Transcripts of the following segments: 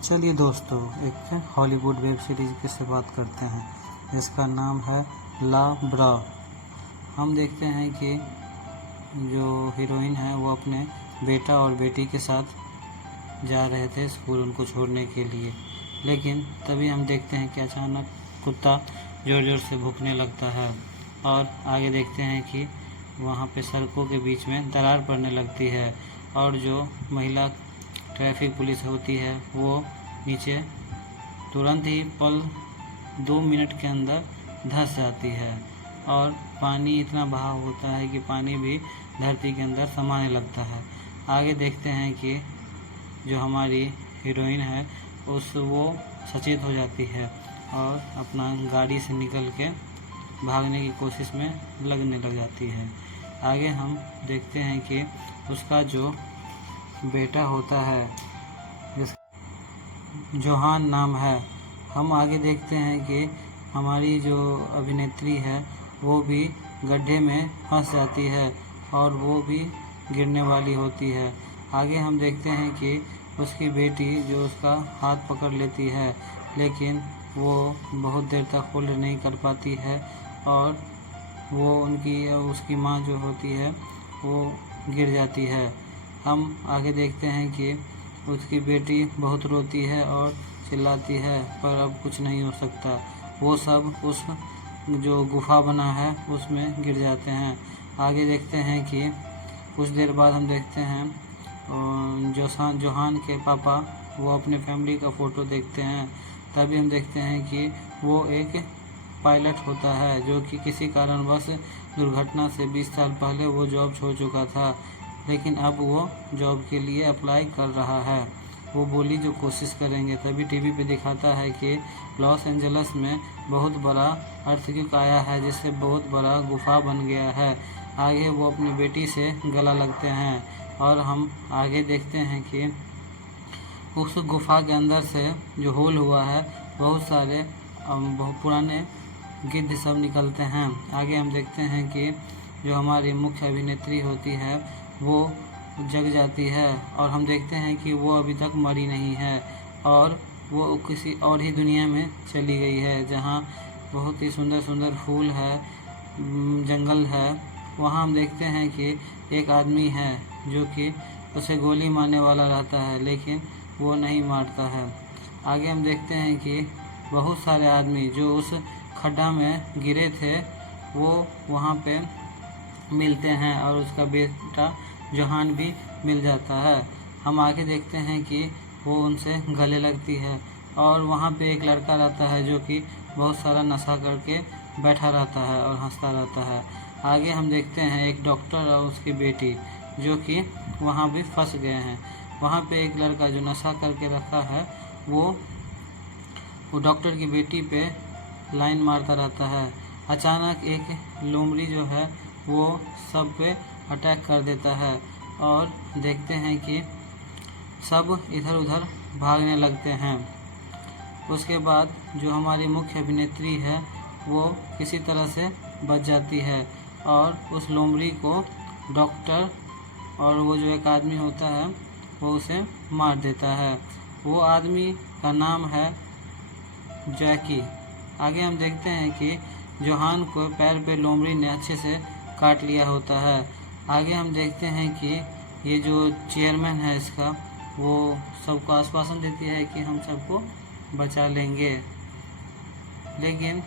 चलिए दोस्तों, एक हॉलीवुड वेब सीरीज की से बात करते हैं जिसका नाम है ला ब्रा। हम देखते हैं कि जो हीरोइन है वो अपने बेटा और बेटी के साथ जा रहे थे स्कूल उनको छोड़ने के लिए, लेकिन तभी हम देखते हैं कि अचानक कुत्ता ज़ोर ज़ोर से भौंकने लगता है और आगे देखते हैं कि वहाँ पे सड़कों के बीच में दरार पड़ने लगती है और जो महिला ट्रैफिक पुलिस होती है वो नीचे तुरंत ही 2 मिनट के अंदर धंस जाती है और पानी इतना बहाव होता है कि पानी भी धरती के अंदर समाने लगता है। आगे देखते हैं कि जो हमारी हीरोइन है वो सचेत हो जाती है और अपना गाड़ी से निकल के भागने की कोशिश में लगने लग जाती है। आगे हम देखते हैं कि उसका जो बेटा होता है जिस जोहान नाम है, हम आगे देखते हैं कि हमारी जो अभिनेत्री है वो भी गड्ढे में फंस जाती है और वो भी गिरने वाली होती है। आगे हम देखते हैं कि उसकी बेटी जो उसका हाथ पकड़ लेती है, लेकिन वो बहुत देर तक होल्ड नहीं कर पाती है और वो उसकी माँ जो होती है वो गिर जाती है। हम आगे देखते हैं कि उसकी बेटी बहुत रोती है और चिल्लाती है, पर अब कुछ नहीं हो सकता। वो सब उस जो गुफा बना है उसमें गिर जाते हैं। आगे देखते हैं कि कुछ देर बाद हम देखते हैं जोहान के पापा वो अपने फैमिली का फ़ोटो देखते हैं। तभी हम देखते हैं कि वो एक पायलट होता है जो कि किसी कारणवश दुर्घटना से 20 साल पहले वो जॉब छोड़ चुका था, लेकिन अब वो जॉब के लिए अप्लाई कर रहा है। वो बोली जो कोशिश करेंगे। तभी टीवी पे दिखाता है कि लॉस एंजल्स में बहुत बड़ा अर्थक्वेक आया है जिससे बहुत बड़ा गुफा बन गया है। आगे वो अपनी बेटी से गला लगते हैं और हम आगे देखते हैं कि उस गुफा के अंदर से जो होल हुआ है बहुत सारे बहुत पुराने गिद्ध सब निकलते हैं। आगे हम देखते हैं कि जो हमारी मुख्य अभिनेत्री होती है वो जग जाती है और हम देखते हैं कि वो अभी तक मरी नहीं है और वो किसी और ही दुनिया में चली गई है जहाँ बहुत ही सुंदर सुंदर फूल है, जंगल है। वहाँ हम देखते हैं कि एक आदमी है जो कि उसे गोली मारने वाला रहता है, लेकिन वो नहीं मारता है। आगे हम देखते हैं कि बहुत सारे आदमी जो उस खड्डा में गिरे थे वो वहाँ पे मिलते हैं और उसका बेटा जोहान भी मिल जाता है। हम आगे देखते हैं कि वो उनसे गले लगती है और वहाँ पे एक लड़का रहता है जो कि बहुत सारा नशा करके बैठा रहता है और हंसता रहता है। आगे हम देखते हैं एक डॉक्टर और उसकी बेटी जो कि वहाँ भी फंस गए हैं। वहाँ पे एक लड़का जो नशा करके रखा है वो डॉक्टर की बेटी पे लाइन मारता रहता है। अचानक एक लोमड़ी जो है वो सब पे अटैक कर देता है और देखते हैं कि सब इधर उधर भागने लगते हैं। उसके बाद जो हमारी मुख्य अभिनेत्री है वो किसी तरह से बच जाती है और उस लोमड़ी को डॉक्टर और वो जो एक आदमी होता है वो उसे मार देता है। वो आदमी का नाम है जैकी। आगे हम देखते हैं कि जोहान को पैर पे लोमड़ी ने अच्छे से काट लिया होता है। आगे हम देखते हैं कि ये जो चेयरमैन है इसका वो सबको आश्वासन देती है कि हम सबको बचा लेंगे, लेकिन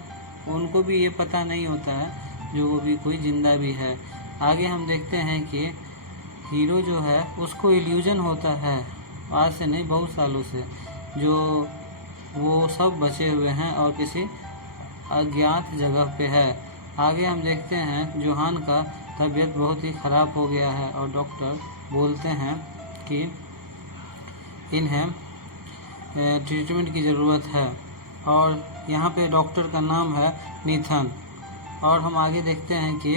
उनको भी ये पता नहीं होता है जो वो भी कोई जिंदा भी है। आगे हम देखते हैं कि हीरो जो है उसको इल्यूजन होता है आज से नहीं बहुत सालों से, जो वो सब बचे हुए हैं और किसी अज्ञात जगह पे है। आगे हम देखते हैं जोहान का तबीयत बहुत ही ख़राब हो गया है और डॉक्टर बोलते हैं कि इन्हें ट्रीटमेंट की ज़रूरत है और यहाँ पे डॉक्टर का नाम है नीथन। और हम आगे देखते हैं कि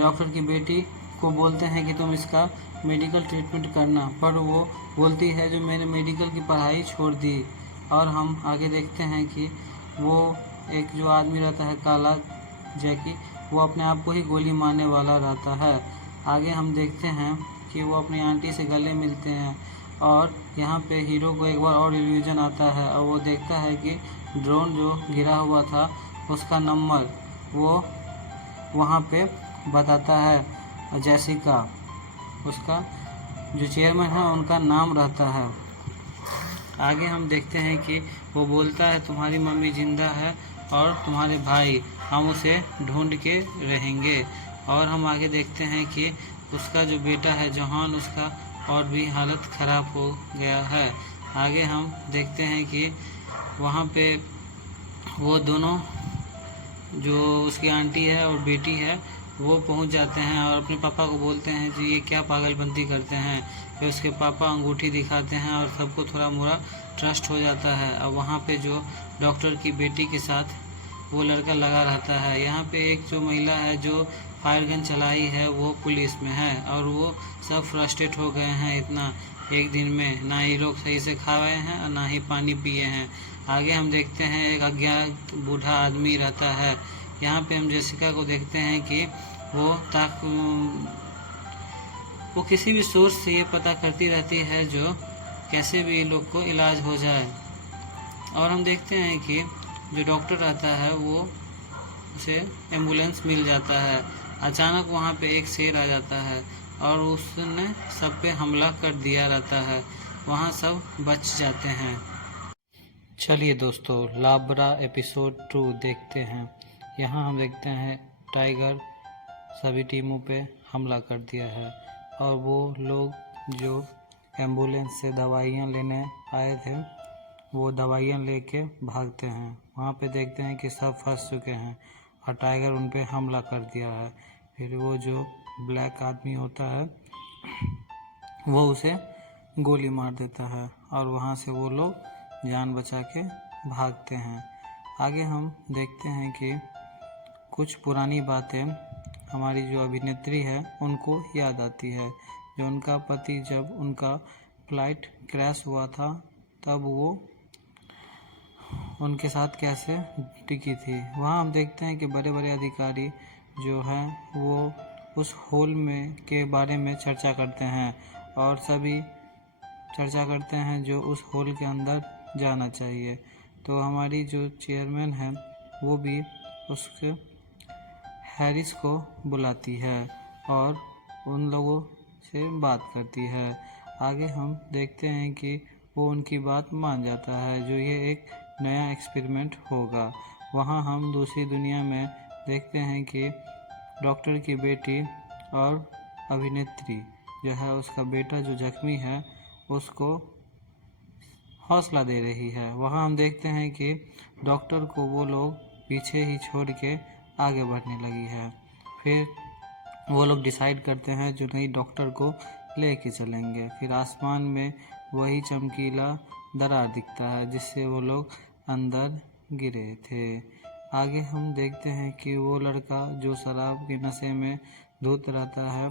डॉक्टर की बेटी को बोलते हैं कि तुम इसका मेडिकल ट्रीटमेंट करना, पर वो बोलती है जो मैंने मेडिकल की पढ़ाई छोड़ दी। और हम आगे देखते हैं कि वो एक जो आदमी रहता है काला जैकी वो अपने आप को ही गोली मारने वाला रहता है। आगे हम देखते हैं कि वो अपनी आंटी से गले मिलते हैं और यहाँ पे हीरो को एक बार और इल्यूजन आता है और वो देखता है कि ड्रोन जो गिरा हुआ था उसका नंबर वो वहाँ पे बताता है जैसिका, उसका जो चेयरमैन है उनका नाम रहता है। आगे हम देखते हैं कि वो बोलता है तुम्हारी मम्मी जिंदा है और तुम्हारे भाई, हम उसे ढूंढ के रहेंगे। और हम आगे देखते हैं कि उसका जो बेटा है जॉन, उसका और भी हालत ख़राब हो गया है। आगे हम देखते हैं कि वहाँ पे वो दोनों जो उसकी आंटी है और बेटी है वो पहुंच जाते हैं और अपने पापा को बोलते हैं जी ये क्या पागलपंती करते हैं। फिर उसके पापा अंगूठी दिखाते हैं और सबको थोड़ा मोड़ा ट्रस्ट हो जाता है। और वहाँ पे जो डॉक्टर की बेटी के साथ वो लड़का लगा रहता है। यहाँ पे एक जो महिला है जो फायर गन चलाई है वो पुलिस में है और वो सब फ्रस्ट्रेट हो गए हैं इतना एक दिन में, ना ही लोग सही से खा रहे हैं और ना ही पानी पिए हैं। आगे हम देखते हैं एक अज्ञात बूढ़ा आदमी रहता है। यहाँ पे हम जेसिका को देखते हैं कि वो किसी भी सोर्स से ये पता करती रहती है जो कैसे भी लोग को इलाज हो जाए। और हम देखते हैं कि जो डॉक्टर रहता है वो उसे एम्बुलेंस मिल जाता है। अचानक वहाँ पे एक शेर आ जाता है और उसने सब पे हमला कर दिया रहता है। वहाँ सब बच जाते हैं। चलिए दोस्तों, लाब्रा एपिसोड 2 देखते हैं। यहाँ हम देखते हैं टाइगर सभी टीमों पे हमला कर दिया है और वो लोग जो एम्बुलेंस से दवाइयाँ लेने आए थे वो दवाइयाँ लेके भागते हैं। वहाँ पे देखते हैं कि सब फंस चुके हैं और टाइगर उन पे हमला कर दिया है। फिर वो जो ब्लैक आदमी होता है वो उसे गोली मार देता है और वहाँ से वो लोग जान बचा के भागते हैं। आगे हम देखते हैं कि कुछ पुरानी बातें हमारी जो अभिनेत्री है उनको याद आती है। जो उनका पति जब उनका फ्लाइट क्रैश हुआ था तब वो उनके साथ कैसे टिकी थी। वहाँ हम देखते हैं कि बड़े बड़े अधिकारी जो हैं वो उस हॉल में के बारे में चर्चा करते हैं और सभी चर्चा करते हैं जो उस हॉल के अंदर जाना चाहिए। तो हमारी जो चेयरमैन है वो भी उसके हैरिस को बुलाती है और उन लोगों से बात करती है। आगे हम देखते हैं कि वो उनकी बात मान जाता है जो ये एक नया एक्सपेरिमेंट होगा। वहाँ हम दूसरी दुनिया में देखते हैं कि डॉक्टर की बेटी और अभिनेत्री जो है उसका बेटा जो जख्मी है उसको हौसला दे रही है। वहाँ हम देखते हैं कि डॉक्टर को वो लोग पीछे ही छोड़ के आगे बढ़ने लगी है। फिर वो लोग डिसाइड करते हैं जो नई डॉक्टर को लेके चलेंगे। फिर आसमान में वही चमकीला दरार दिखता है जिससे वो लोग अंदर गिरे थे। आगे हम देखते हैं कि वो लड़का जो शराब के नशे में धुत रहता है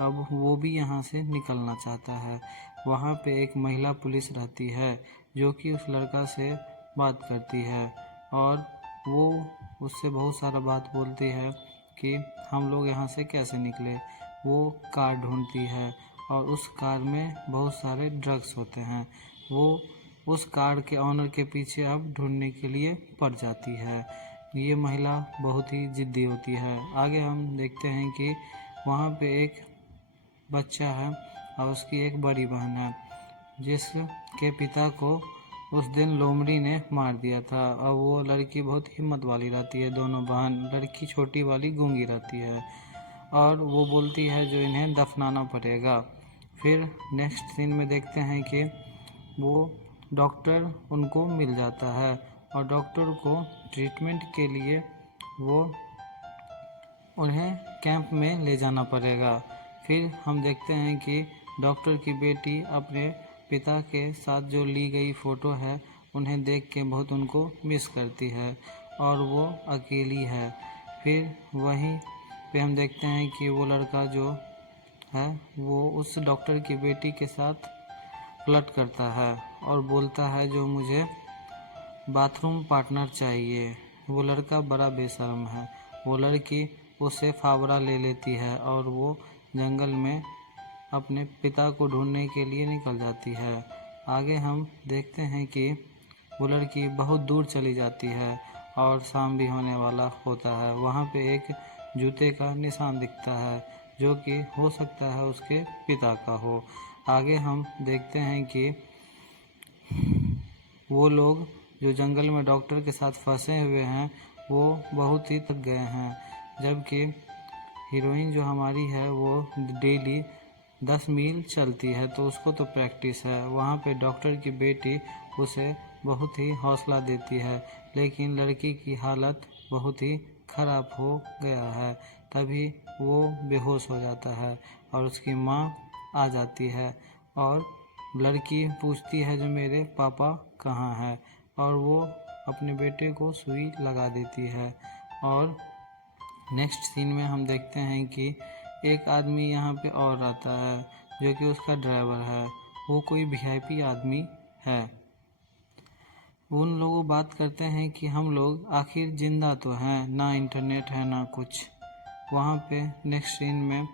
अब वो भी यहाँ से निकलना चाहता है। वहाँ पे एक महिला पुलिस रहती है जो कि उस लड़का से बात करती है और वो उससे बहुत सारा बात बोलती है कि हम लोग यहाँ से कैसे निकले। वो कार ढूंढती है और उस कार में बहुत सारे ड्रग्स होते हैं। वो उस कार के ऑनर के पीछे अब ढूंढने के लिए पड़ जाती है। ये महिला बहुत ही जिद्दी होती है। आगे हम देखते हैं कि वहाँ पे एक बच्चा है और उसकी एक बड़ी बहन है जिसके पिता को उस दिन लोमड़ी ने मार दिया था। और वो लड़की बहुत हिम्मत वाली रहती है। दोनों बहन, लड़की छोटी वाली गूंगी रहती है और वो बोलती है जो इन्हें दफनाना पड़ेगा। फिर नेक्स्ट सीन में देखते हैं कि वो डॉक्टर उनको मिल जाता है और डॉक्टर को ट्रीटमेंट के लिए वो उन्हें कैंप में ले जाना पड़ेगा। फिर हम देखते हैं कि डॉक्टर की बेटी अपने पिता के साथ जो ली गई फ़ोटो है उन्हें देख के बहुत उनको मिस करती है और वो अकेली है। फिर वहीं पे हम देखते हैं कि वो लड़का जो है वो उस डॉक्टर की बेटी के साथ फ्लर्ट करता है और बोलता है जो मुझे बाथरूम पार्टनर चाहिए। वो लड़का बड़ा बेशर्म है। वो लड़की उससे फावड़ा ले लेती है और वो जंगल में अपने पिता को ढूंढने के लिए निकल जाती है। आगे हम देखते हैं कि वो लड़की बहुत दूर चली जाती है और शाम भी होने वाला होता है। वहाँ पे एक जूते का निशान दिखता है जो कि हो सकता है उसके पिता का हो। आगे हम देखते हैं कि वो लोग जो जंगल में डॉक्टर के साथ फंसे हुए हैं वो बहुत ही थक गए हैं, जबकि हीरोइन जो हमारी है वो डेली 10 मील चलती है, तो उसको तो प्रैक्टिस है। वहाँ पे डॉक्टर की बेटी उसे बहुत ही हौसला देती है, लेकिन लड़की की हालत बहुत ही खराब हो गया है। तभी वो बेहोश हो जाता है और उसकी माँ आ जाती है और लड़की पूछती है जो मेरे पापा कहाँ हैं, और वो अपने बेटे को सुई लगा देती है। और नेक्स्ट सीन में हम देखते हैं कि एक आदमी यहाँ पे और आता है जो कि उसका ड्राइवर है। वो कोई वीआईपी आदमी है। उन लोगों बात करते हैं कि हम लोग आखिर जिंदा तो हैं, ना इंटरनेट है ना कुछ। वहाँ पे नेक्स्ट सीन में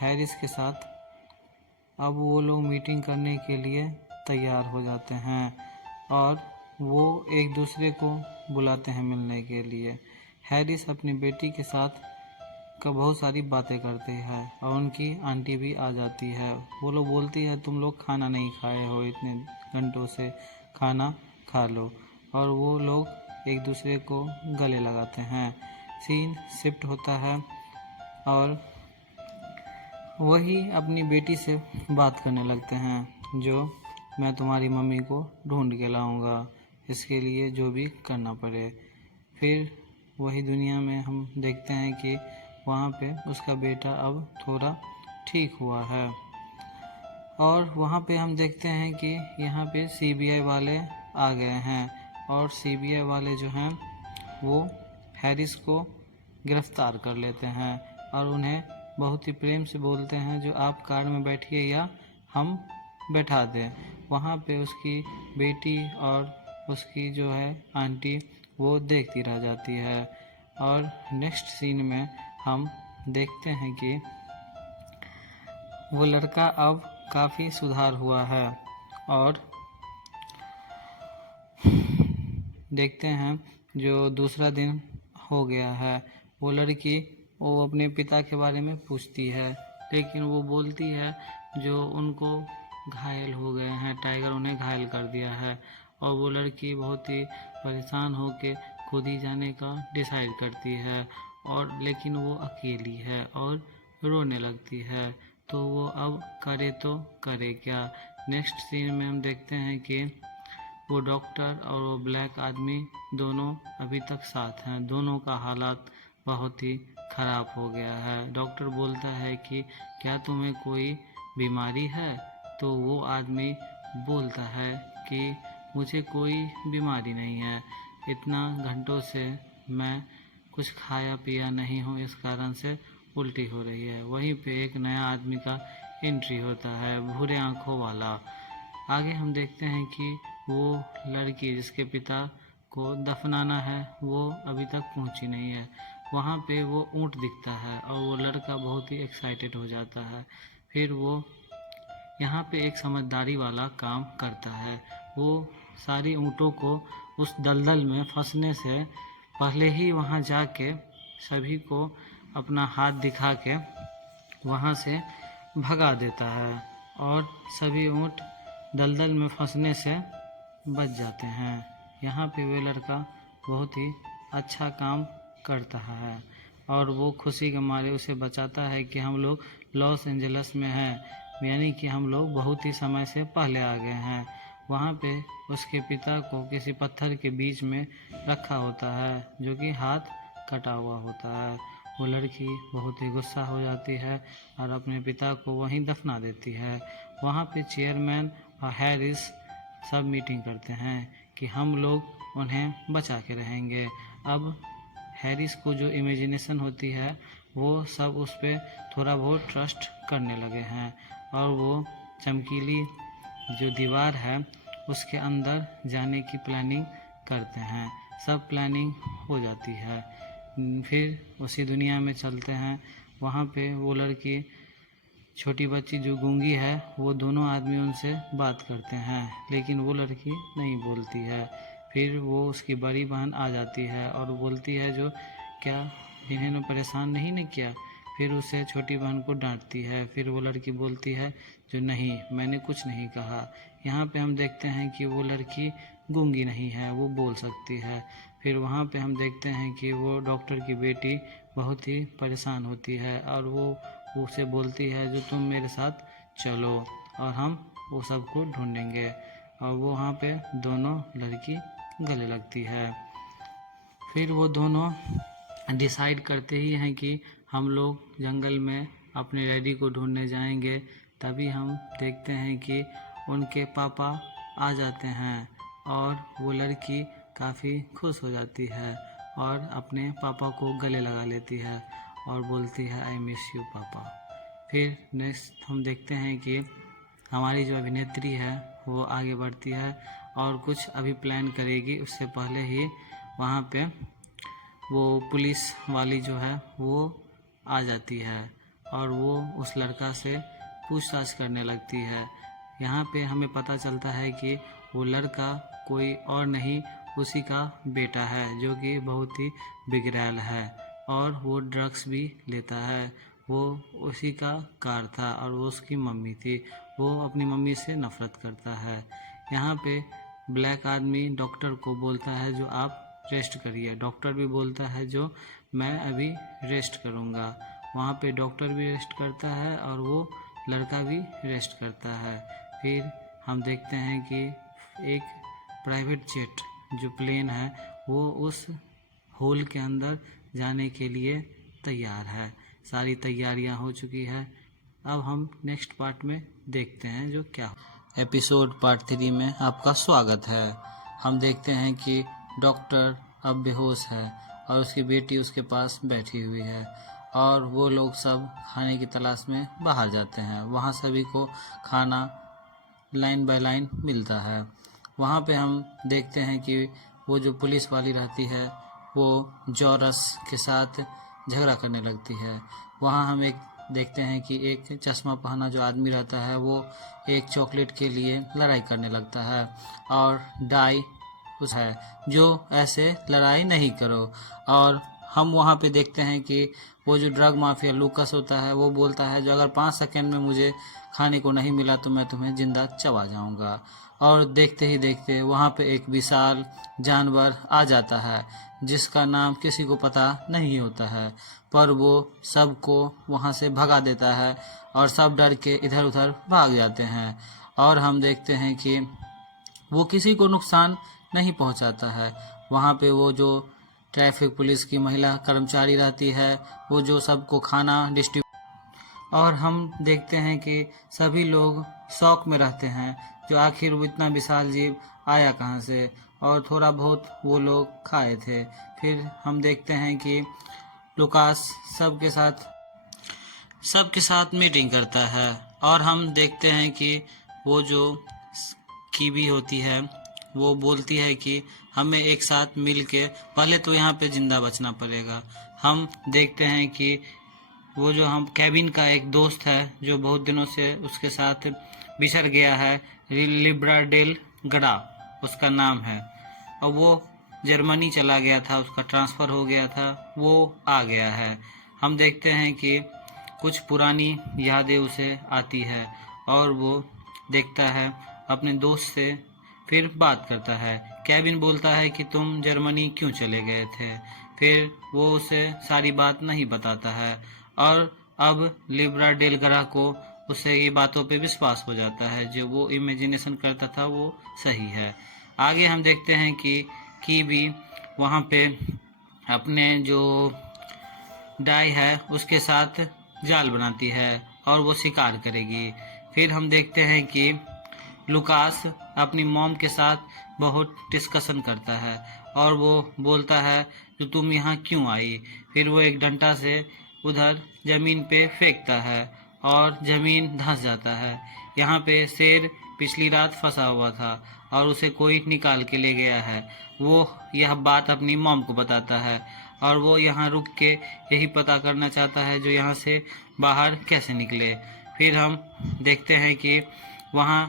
हैरिस के साथ अब वो लोग मीटिंग करने के लिए तैयार हो जाते हैं और वो एक दूसरे को बुलाते हैं मिलने के लिए। हैरिस अपनी बेटी के साथ का बहुत सारी बातें करते हैं और उनकी आंटी भी आ जाती है। वो लोग बोलती है तुम लोग खाना नहीं खाए हो, इतने घंटों से खाना खा लो, और वो लोग एक दूसरे को गले लगाते हैं। सीन शिफ्ट होता है और वही अपनी बेटी से बात करने लगते हैं जो मैं तुम्हारी मम्मी को ढूंढ के लाऊंगा, इसके लिए जो भी करना पड़े। फिर वही दुनिया में हम देखते हैं कि वहाँ पे उसका बेटा अब थोड़ा ठीक हुआ है। और वहाँ पे हम देखते हैं कि यहाँ पे सीबीआई वाले आ गए हैं और सीबीआई वाले जो हैं वो हैरिस को गिरफ्तार कर लेते हैं और उन्हें बहुत ही प्रेम से बोलते हैं जो आप कार में बैठिए या हम बैठा दें। वहाँ पे उसकी बेटी और उसकी जो है आंटी वो देखती रह जाती है। और नेक्स्ट सीन में हम देखते हैं कि वो लड़का अब काफ़ी सुधार हुआ है और देखते हैं जो दूसरा दिन हो गया है। वो लड़की वो अपने पिता के बारे में पूछती है, लेकिन वो बोलती है जो उनको घायल हो गए हैं, टाइगर उन्हें घायल कर दिया है। और वो लड़की बहुत ही परेशान होकर खुद ही जाने का डिसाइड करती है, और लेकिन वो अकेली है और रोने लगती है। तो वो अब करे तो करे क्या। नेक्स्ट सीन में हम देखते हैं कि वो डॉक्टर और वो ब्लैक आदमी दोनों अभी तक साथ हैं। दोनों का हालात बहुत ही ख़राब हो गया है। डॉक्टर बोलता है कि क्या तुम्हें कोई बीमारी है, तो वो आदमी बोलता है कि मुझे कोई बीमारी नहीं है, इतना घंटों से मैं कुछ खाया पिया नहीं हूँ, इस कारण से उल्टी हो रही है। वहीं पे एक नया आदमी का एंट्री होता है, भूरे आँखों वाला। आगे हम देखते हैं कि वो लड़की जिसके पिता को दफनाना है वो अभी तक पहुंची नहीं है। वहाँ पे वो ऊँट दिखता है और वो लड़का बहुत ही एक्साइटेड हो जाता है। फिर वो यहाँ पे एक समझदारी वाला काम करता है। वो सारी ऊँटों को उस दलदल में फंसने से पहले ही वहाँ जाके सभी को अपना हाथ दिखा के वहाँ से भगा देता है और सभी ऊँट दलदल में फंसने से बच जाते हैं। यहाँ पे वो लड़का बहुत ही अच्छा काम करता है और वो खुशी के मारे उसे बचाता है कि हम लोग लॉस एंजल्स में हैं, यानी कि हम लोग बहुत ही समय से पहले आ गए हैं। वहाँ पे उसके पिता को किसी पत्थर के बीच में रखा होता है जो कि हाथ कटा हुआ होता है। वो लड़की बहुत ही गुस्सा हो जाती है और अपने पिता को वहीं दफना देती है। वहाँ पे चेयरमैन और हैरिस सब मीटिंग करते हैं कि हम लोग उन्हें बचा के रहेंगे। अब हैरिस को जो इमेजिनेशन होती है वो सब उस पर थोड़ा बहुत ट्रस्ट करने लगे हैं और वो चमकीली जो दीवार है उसके अंदर जाने की प्लानिंग करते हैं। सब प्लानिंग हो जाती है। फिर उसी दुनिया में चलते हैं। वहाँ पे वो लड़की छोटी बच्ची जो गूंगी है वो दोनों आदमी उनसे बात करते हैं, लेकिन वो लड़की नहीं बोलती है। फिर वो उसकी बड़ी बहन आ जाती है और बोलती है जो क्या इन्होंने परेशान नहीं न किया। फिर उसे छोटी बहन को डांटती है। फिर वो लड़की बोलती है जो नहीं, मैंने कुछ नहीं कहा। यहाँ पे हम देखते हैं कि वो लड़की गूंगी नहीं है, वो बोल सकती है। फिर वहाँ पे हम देखते हैं कि वो डॉक्टर की बेटी बहुत ही परेशान होती है और वो उसे बोलती है जो तुम मेरे साथ चलो और हम वो सबको ढूंढेंगे। और वो वहाँ पे दोनों लड़की गले लगती है। फिर वो दोनों डिसाइड करते ही हैं कि हम लोग जंगल में अपने डैडी को ढूंढने जाएंगे। तभी हम देखते हैं कि उनके पापा आ जाते हैं और वो लड़की काफ़ी खुश हो जाती है और अपने पापा को गले लगा लेती है और बोलती है आई मिस यू पापा। फिर नेक्स्ट हम देखते हैं कि हमारी जो अभिनेत्री है वो आगे बढ़ती है और कुछ अभी प्लान करेगी। उससे पहले ही वहाँ पे वो पुलिस वाली जो है वो आ जाती है और वो उस लड़का से पूछताछ करने लगती है। यहाँ पे हमें पता चलता है कि वो लड़का कोई और नहीं उसी का बेटा है जो कि बहुत ही बिगड़ैल है और वो ड्रग्स भी लेता है। वो उसी का कार था और वो उसकी मम्मी थी। वो अपनी मम्मी से नफरत करता है। यहाँ पे ब्लैक आदमी डॉक्टर को बोलता है जो आप रेस्ट करिए। डॉक्टर भी बोलता है जो मैं अभी रेस्ट करूँगा। वहाँ पे डॉक्टर भी रेस्ट करता है और वो लड़का भी रेस्ट करता है। फिर हम देखते हैं कि एक प्राइवेट जेट जो प्लेन है वो उस होल के अंदर जाने के लिए तैयार है। सारी तैयारियां हो चुकी है। अब हम नेक्स्ट पार्ट में देखते हैं जो क्या एपिसोड पार्ट 3 में आपका स्वागत है। हम देखते हैं कि डॉक्टर अब बेहोश है और उसकी बेटी उसके पास बैठी हुई है और वो लोग सब खाने की तलाश में बाहर जाते हैं। वहाँ सभी को खाना लाइन बाय लाइन मिलता है। वहाँ पे हम देखते हैं कि वो जो पुलिस वाली रहती है वो जॉरस के साथ झगड़ा करने लगती है। वहाँ हम एक देखते हैं कि एक चश्मा पहना जो आदमी रहता है वो एक चॉकलेट के लिए लड़ाई करने लगता है और डाई उस है जो ऐसे लड़ाई नहीं करो। और हम वहाँ पे देखते हैं कि वो जो ड्रग माफिया लूकस होता है वो बोलता है जो अगर 5 सेकंड में मुझे खाने को नहीं मिला तो मैं तुम्हें जिंदा चबा जाऊंगा। और देखते ही देखते वहाँ पे एक विशाल जानवर आ जाता है जिसका नाम किसी को पता नहीं होता है, पर वो सबको वहाँ से भगा देता है और सब डर के इधर उधर भाग जाते हैं। और हम देखते हैं कि वो किसी को नुकसान नहीं पहुंचाता है। वहाँ पे वो जो ट्रैफिक पुलिस की महिला कर्मचारी रहती है वो जो सबको खाना और हम देखते हैं कि सभी लोग शौक में रहते हैं जो आखिर वो इतना विशाल जीव आया कहाँ से, और थोड़ा बहुत वो लोग खाए थे। फिर हम देखते हैं कि लुकास सबके साथ मीटिंग करता है और हम देखते हैं कि वो जो कीवी होती है वो बोलती है कि हमें एक साथ मिल के पहले तो यहाँ पे जिंदा बचना पड़ेगा। हम देखते हैं कि वो जो हम केविन का एक दोस्त है जो बहुत दिनों से उसके साथ बिछड़ गया है, लिब्राडेल गड़ा उसका नाम है, और वो जर्मनी चला गया था, उसका ट्रांसफ़र हो गया था, वो आ गया है। हम देखते हैं कि कुछ पुरानी यादें उसे आती है और वो देखता है अपने दोस्त से, फिर बात करता है। केविन बोलता है कि तुम जर्मनी क्यों चले गए थे। फिर वो उसे सारी बात नहीं बताता है और अब लिब्रा डेल गरा को उससे ये बातों पे विश्वास हो जाता है, जो वो इमेजिनेशन करता था वो सही है। आगे हम देखते हैं कि भी वहाँ पे अपने जो डाई है उसके साथ जाल बनाती है और वो शिकार करेगी। फिर हम देखते हैं कि लुकास अपनी मॉम के साथ बहुत डिस्कशन करता है और वो बोलता है कि तुम यहाँ क्यों आई। फिर वो एक डंडा से उधर जमीन पे फेंकता है और जमीन धंस जाता है। यहाँ पे शेर पिछली रात फंसा हुआ था और उसे कोई निकाल के ले गया है। वो यह बात अपनी मॉम को बताता है और वो यहाँ रुक के यही पता करना चाहता है जो यहाँ से बाहर कैसे निकले। फिर हम देखते हैं कि वहाँ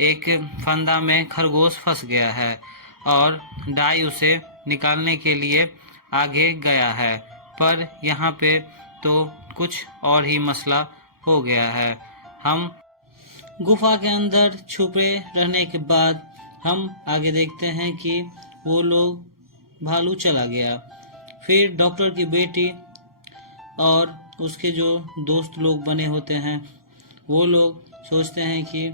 एक फंदा में खरगोश फंस गया है और डाई उसे निकालने के लिए आगे गया है, पर यहाँ पे तो कुछ और ही मसला हो गया है। हम गुफा के अंदर छुपे रहने के बाद हम आगे देखते हैं कि वो लोग भालू चला गया। फिर डॉक्टर की बेटी और उसके जो दोस्त लोग बने होते हैं वो लोग सोचते हैं कि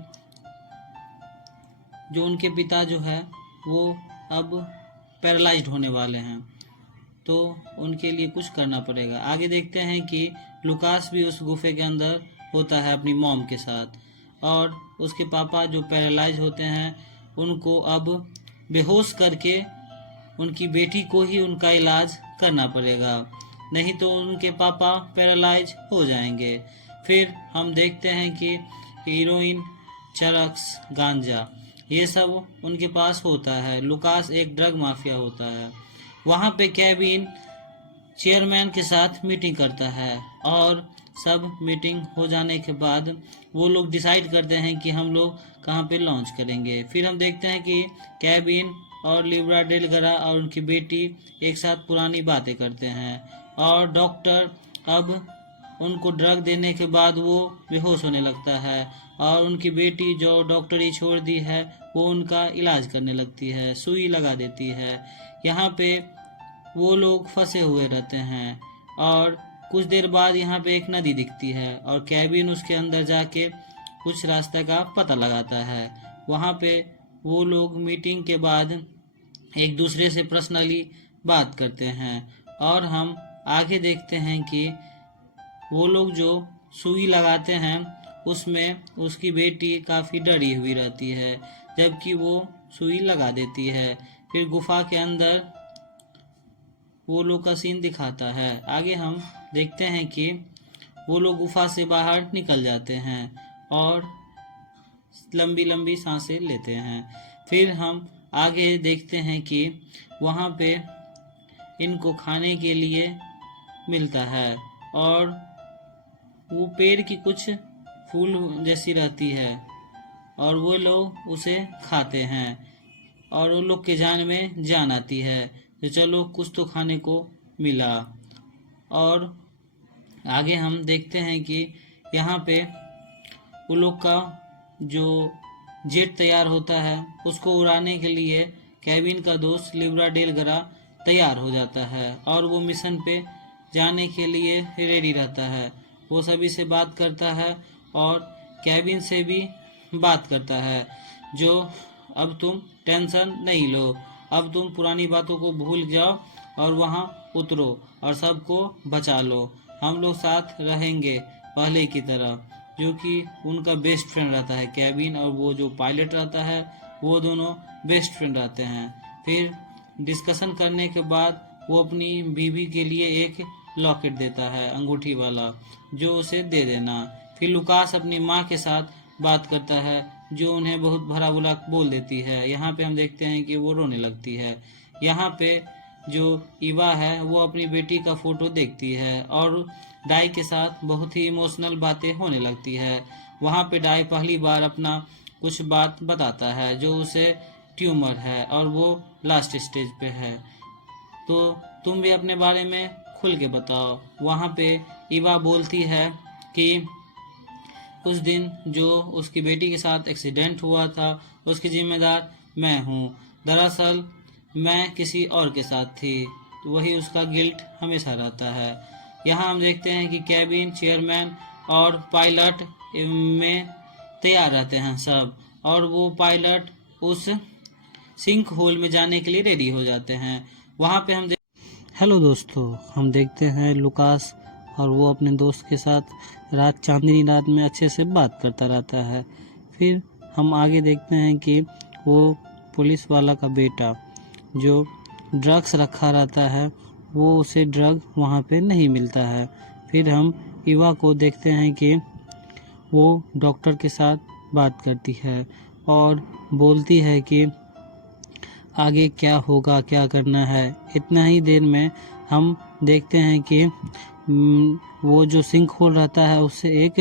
जो उनके पिता जो है वो अब पैरालाइज्ड होने वाले हैं, तो उनके लिए कुछ करना पड़ेगा। आगे देखते हैं कि लुकास भी उस गुफे के अंदर होता है अपनी मॉम के साथ, और उसके पापा जो पैरालाइज होते हैं उनको अब बेहोश करके उनकी बेटी को ही उनका इलाज करना पड़ेगा, नहीं तो उनके पापा पैरालाइज हो जाएंगे। फिर हम देखते हैं कि हीरोइन, चरस, गांजा ये सब उनके पास होता है। लुकास एक ड्रग माफिया होता है। वहाँ पे केविन चेयरमैन के साथ मीटिंग करता है और सब मीटिंग हो जाने के बाद वो लोग डिसाइड करते हैं कि हम लोग कहाँ पे लॉन्च करेंगे। फिर हम देखते हैं कि केविन और लिब्रा डेलगरा और उनकी बेटी एक साथ पुरानी बातें करते हैं और डॉक्टर अब उनको ड्रग देने के बाद वो बेहोश होने लगता है और उनकी बेटी जो डॉक्टरी छोड़ दी है वो उनका इलाज करने लगती है, सुई लगा देती है। यहाँ पे वो लोग फंसे हुए रहते हैं और कुछ देर बाद यहाँ पे एक नदी दिखती है और केविन उसके अंदर जाके कुछ रास्ते का पता लगाता है। वहाँ पे वो लोग मीटिंग के बाद एक दूसरे से पर्सनली बात करते हैं और हम आगे देखते हैं कि वो लोग जो सुई लगाते हैं उसमें उसकी बेटी काफ़ी डरी हुई रहती है, जबकि वो सुई लगा देती है। फिर गुफा के अंदर वो लोग का सीन दिखाता है। आगे हम देखते हैं कि वो लोग गुफा से बाहर निकल जाते हैं और लंबी लंबी सांसें लेते हैं। फिर हम आगे देखते हैं कि वहाँ पे इनको खाने के लिए मिलता है और वो पेड़ की कुछ फूल जैसी रहती है और वो लोग उसे खाते हैं और उन लोग के जान में जान आती है तो चलो कुछ तो खाने को मिला। और आगे हम देखते हैं कि यहाँ पे वो लोग का जो जेट तैयार होता है उसको उड़ाने के लिए केविन का दोस्त लिब्रा डेलगरा तैयार हो जाता है और वो मिशन पे जाने के लिए रेडी रहता है। वो सभी से बात करता है और केविन से भी बात करता है जो अब तुम टेंशन नहीं लो, अब तुम पुरानी बातों को भूल जाओ और वहाँ उतरो और सबको बचा लो, हम लोग साथ रहेंगे पहले की तरह। जो कि उनका बेस्ट फ्रेंड रहता है केविन, और वो जो पायलट रहता है वो दोनों बेस्ट फ्रेंड रहते हैं। फिर डिस्कशन करने के बाद वो अपनी बीवी के लिए एक लॉकेट देता है अंगूठी वाला, जो उसे दे देना। फिर लुकास अपनी माँ के साथ बात करता है जो उन्हें बहुत भला बुरा बोल देती है। यहाँ पे हम देखते हैं कि वो रोने लगती है। यहाँ पे जो ईवा है वो अपनी बेटी का फोटो देखती है और डाई के साथ बहुत ही इमोशनल बातें होने लगती है। वहाँ पे डाई पहली बार अपना कुछ बात बताता है जो उसे ट्यूमर है और वो लास्ट स्टेज पे है, तो तुम भी अपने बारे में खुल के बताओ। वहाँ पे ईवा बोलती है कि उस दिन जो उसकी बेटी के साथ एक्सीडेंट हुआ था उसकी जिम्मेदार मैं हूँ, दरअसल मैं किसी और के साथ थी, तो वही उसका गिल्ट हमेशा रहता है। यहाँ हम देखते हैं कि केविन, चेयरमैन और पायलट में तैयार रहते हैं सब, और वो पायलट उस सिंक होल में जाने के लिए रेडी हो जाते हैं। वहाँ पे हम हेलो दोस्तों, हम देखते हैं लुकास और वो अपने दोस्त के साथ रात चांदनी रात में अच्छे से बात करता रहता है। फिर हम आगे देखते हैं कि वो पुलिस वाला का बेटा जो ड्रग्स रखा रहता है वो उसे ड्रग वहाँ पे नहीं मिलता है। फिर हम ईवा को देखते हैं कि वो डॉक्टर के साथ बात करती है और बोलती है कि आगे क्या होगा, क्या करना है। इतना ही देर में हम देखते हैं कि वो जो सिंक होल रहता है उससे एक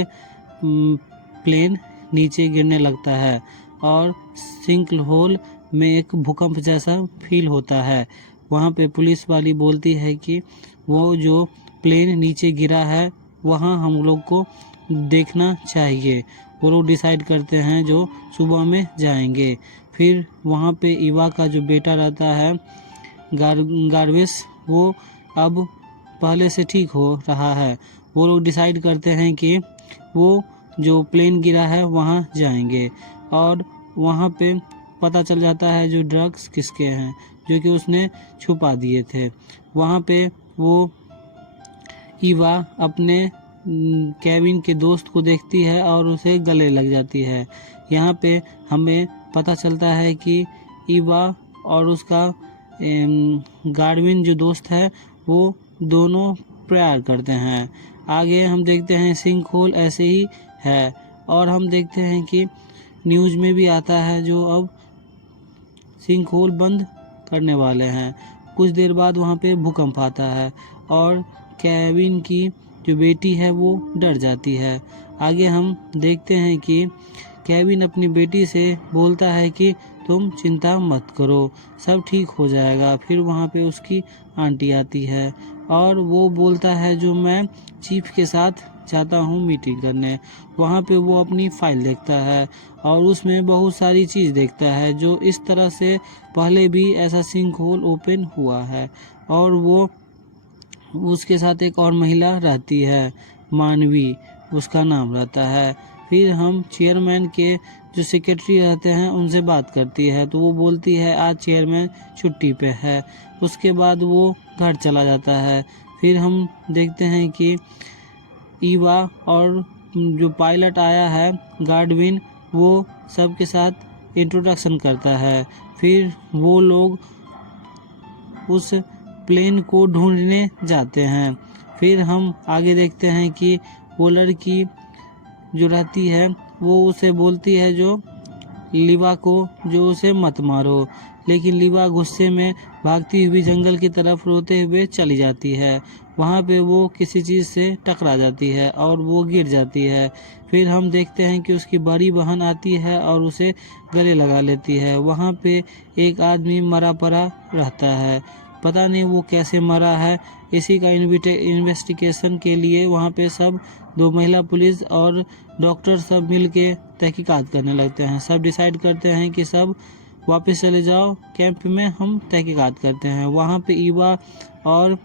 प्लेन नीचे गिरने लगता है और सिंक होल में एक भूकंप जैसा फील होता है। वहाँ पे पुलिस वाली बोलती है कि वो जो प्लेन नीचे गिरा है वहाँ हम लोग को देखना चाहिए। वो लोग डिसाइड करते हैं जो सुबह में जाएंगे। फिर वहाँ पे ईवा का जो बेटा रहता है गार्वेस, वो अब पहले से ठीक हो रहा है। वो लोग डिसाइड करते हैं कि वो जो प्लेन गिरा है वहाँ जाएंगे और वहाँ पे पता चल जाता है जो ड्रग्स किसके हैं, जो कि उसने छुपा दिए थे। वहाँ पे वो ईवा अपने केविन के दोस्त को देखती है और उसे गले लग जाती है। यहाँ पे हमें पता चलता है कि ईवा और उसका गार्विन जो दोस्त है वो दोनों प्यार करते हैं। आगे हम देखते हैं सिंक होल ऐसे ही है और हम देखते हैं कि न्यूज़ में भी आता है जो अब सिंक होल बंद करने वाले हैं। कुछ देर बाद वहाँ पे भूकंप आता है और केविन की जो बेटी है वो डर जाती है। आगे हम देखते हैं कि केविन अपनी बेटी से बोलता है कि तुम चिंता मत करो, सब ठीक हो जाएगा। फिर वहाँ पे उसकी आंटी आती है और वो बोलता है जो मैं चीफ के साथ जाता हूँ मीटिंग करने। वहाँ पे वो अपनी फाइल देखता है और उसमें बहुत सारी चीज़ देखता है जो इस तरह से पहले भी ऐसा सिंक होल ओपन हुआ है। और वो उसके साथ एक और महिला रहती है, मानवी उसका नाम रहता है। फिर हम चेयरमैन के जो सेक्रेटरी रहते हैं उनसे बात करती है तो वो बोलती है आज चेयरमैन छुट्टी पे है। उसके बाद वो घर चला जाता है। फिर हम देखते हैं कि ईवा और जो पायलट आया है गार्डविन, वो सबके साथ इंट्रोडक्शन करता है। फिर वो लोग उस प्लेन को ढूंढने जाते हैं। फिर हम आगे देखते हैं कि वो लड़की जो रहती है वो उसे बोलती है जो लिवा को जो उसे मत मारो, लेकिन लिवा गुस्से में भागती हुई जंगल की तरफ रोते हुए चली जाती है। वहाँ पे वो किसी चीज़ से टकरा जाती है और वो गिर जाती है। फिर हम देखते हैं कि उसकी बड़ी बहन आती है और उसे गले लगा लेती है। वहाँ पे एक आदमी मरा पड़ा रहता है, पता नहीं वो कैसे मरा है। इसी का इन्वेस्टिगेशन के लिए वहाँ पे सब दो महिला पुलिस और डॉक्टर सब मिल के तहकीकात करने लगते हैं। सब डिसाइड करते हैं कि सब वापस चले जाओ कैंप में, हम तहकीकात करते हैं। वहाँ पे ईवा और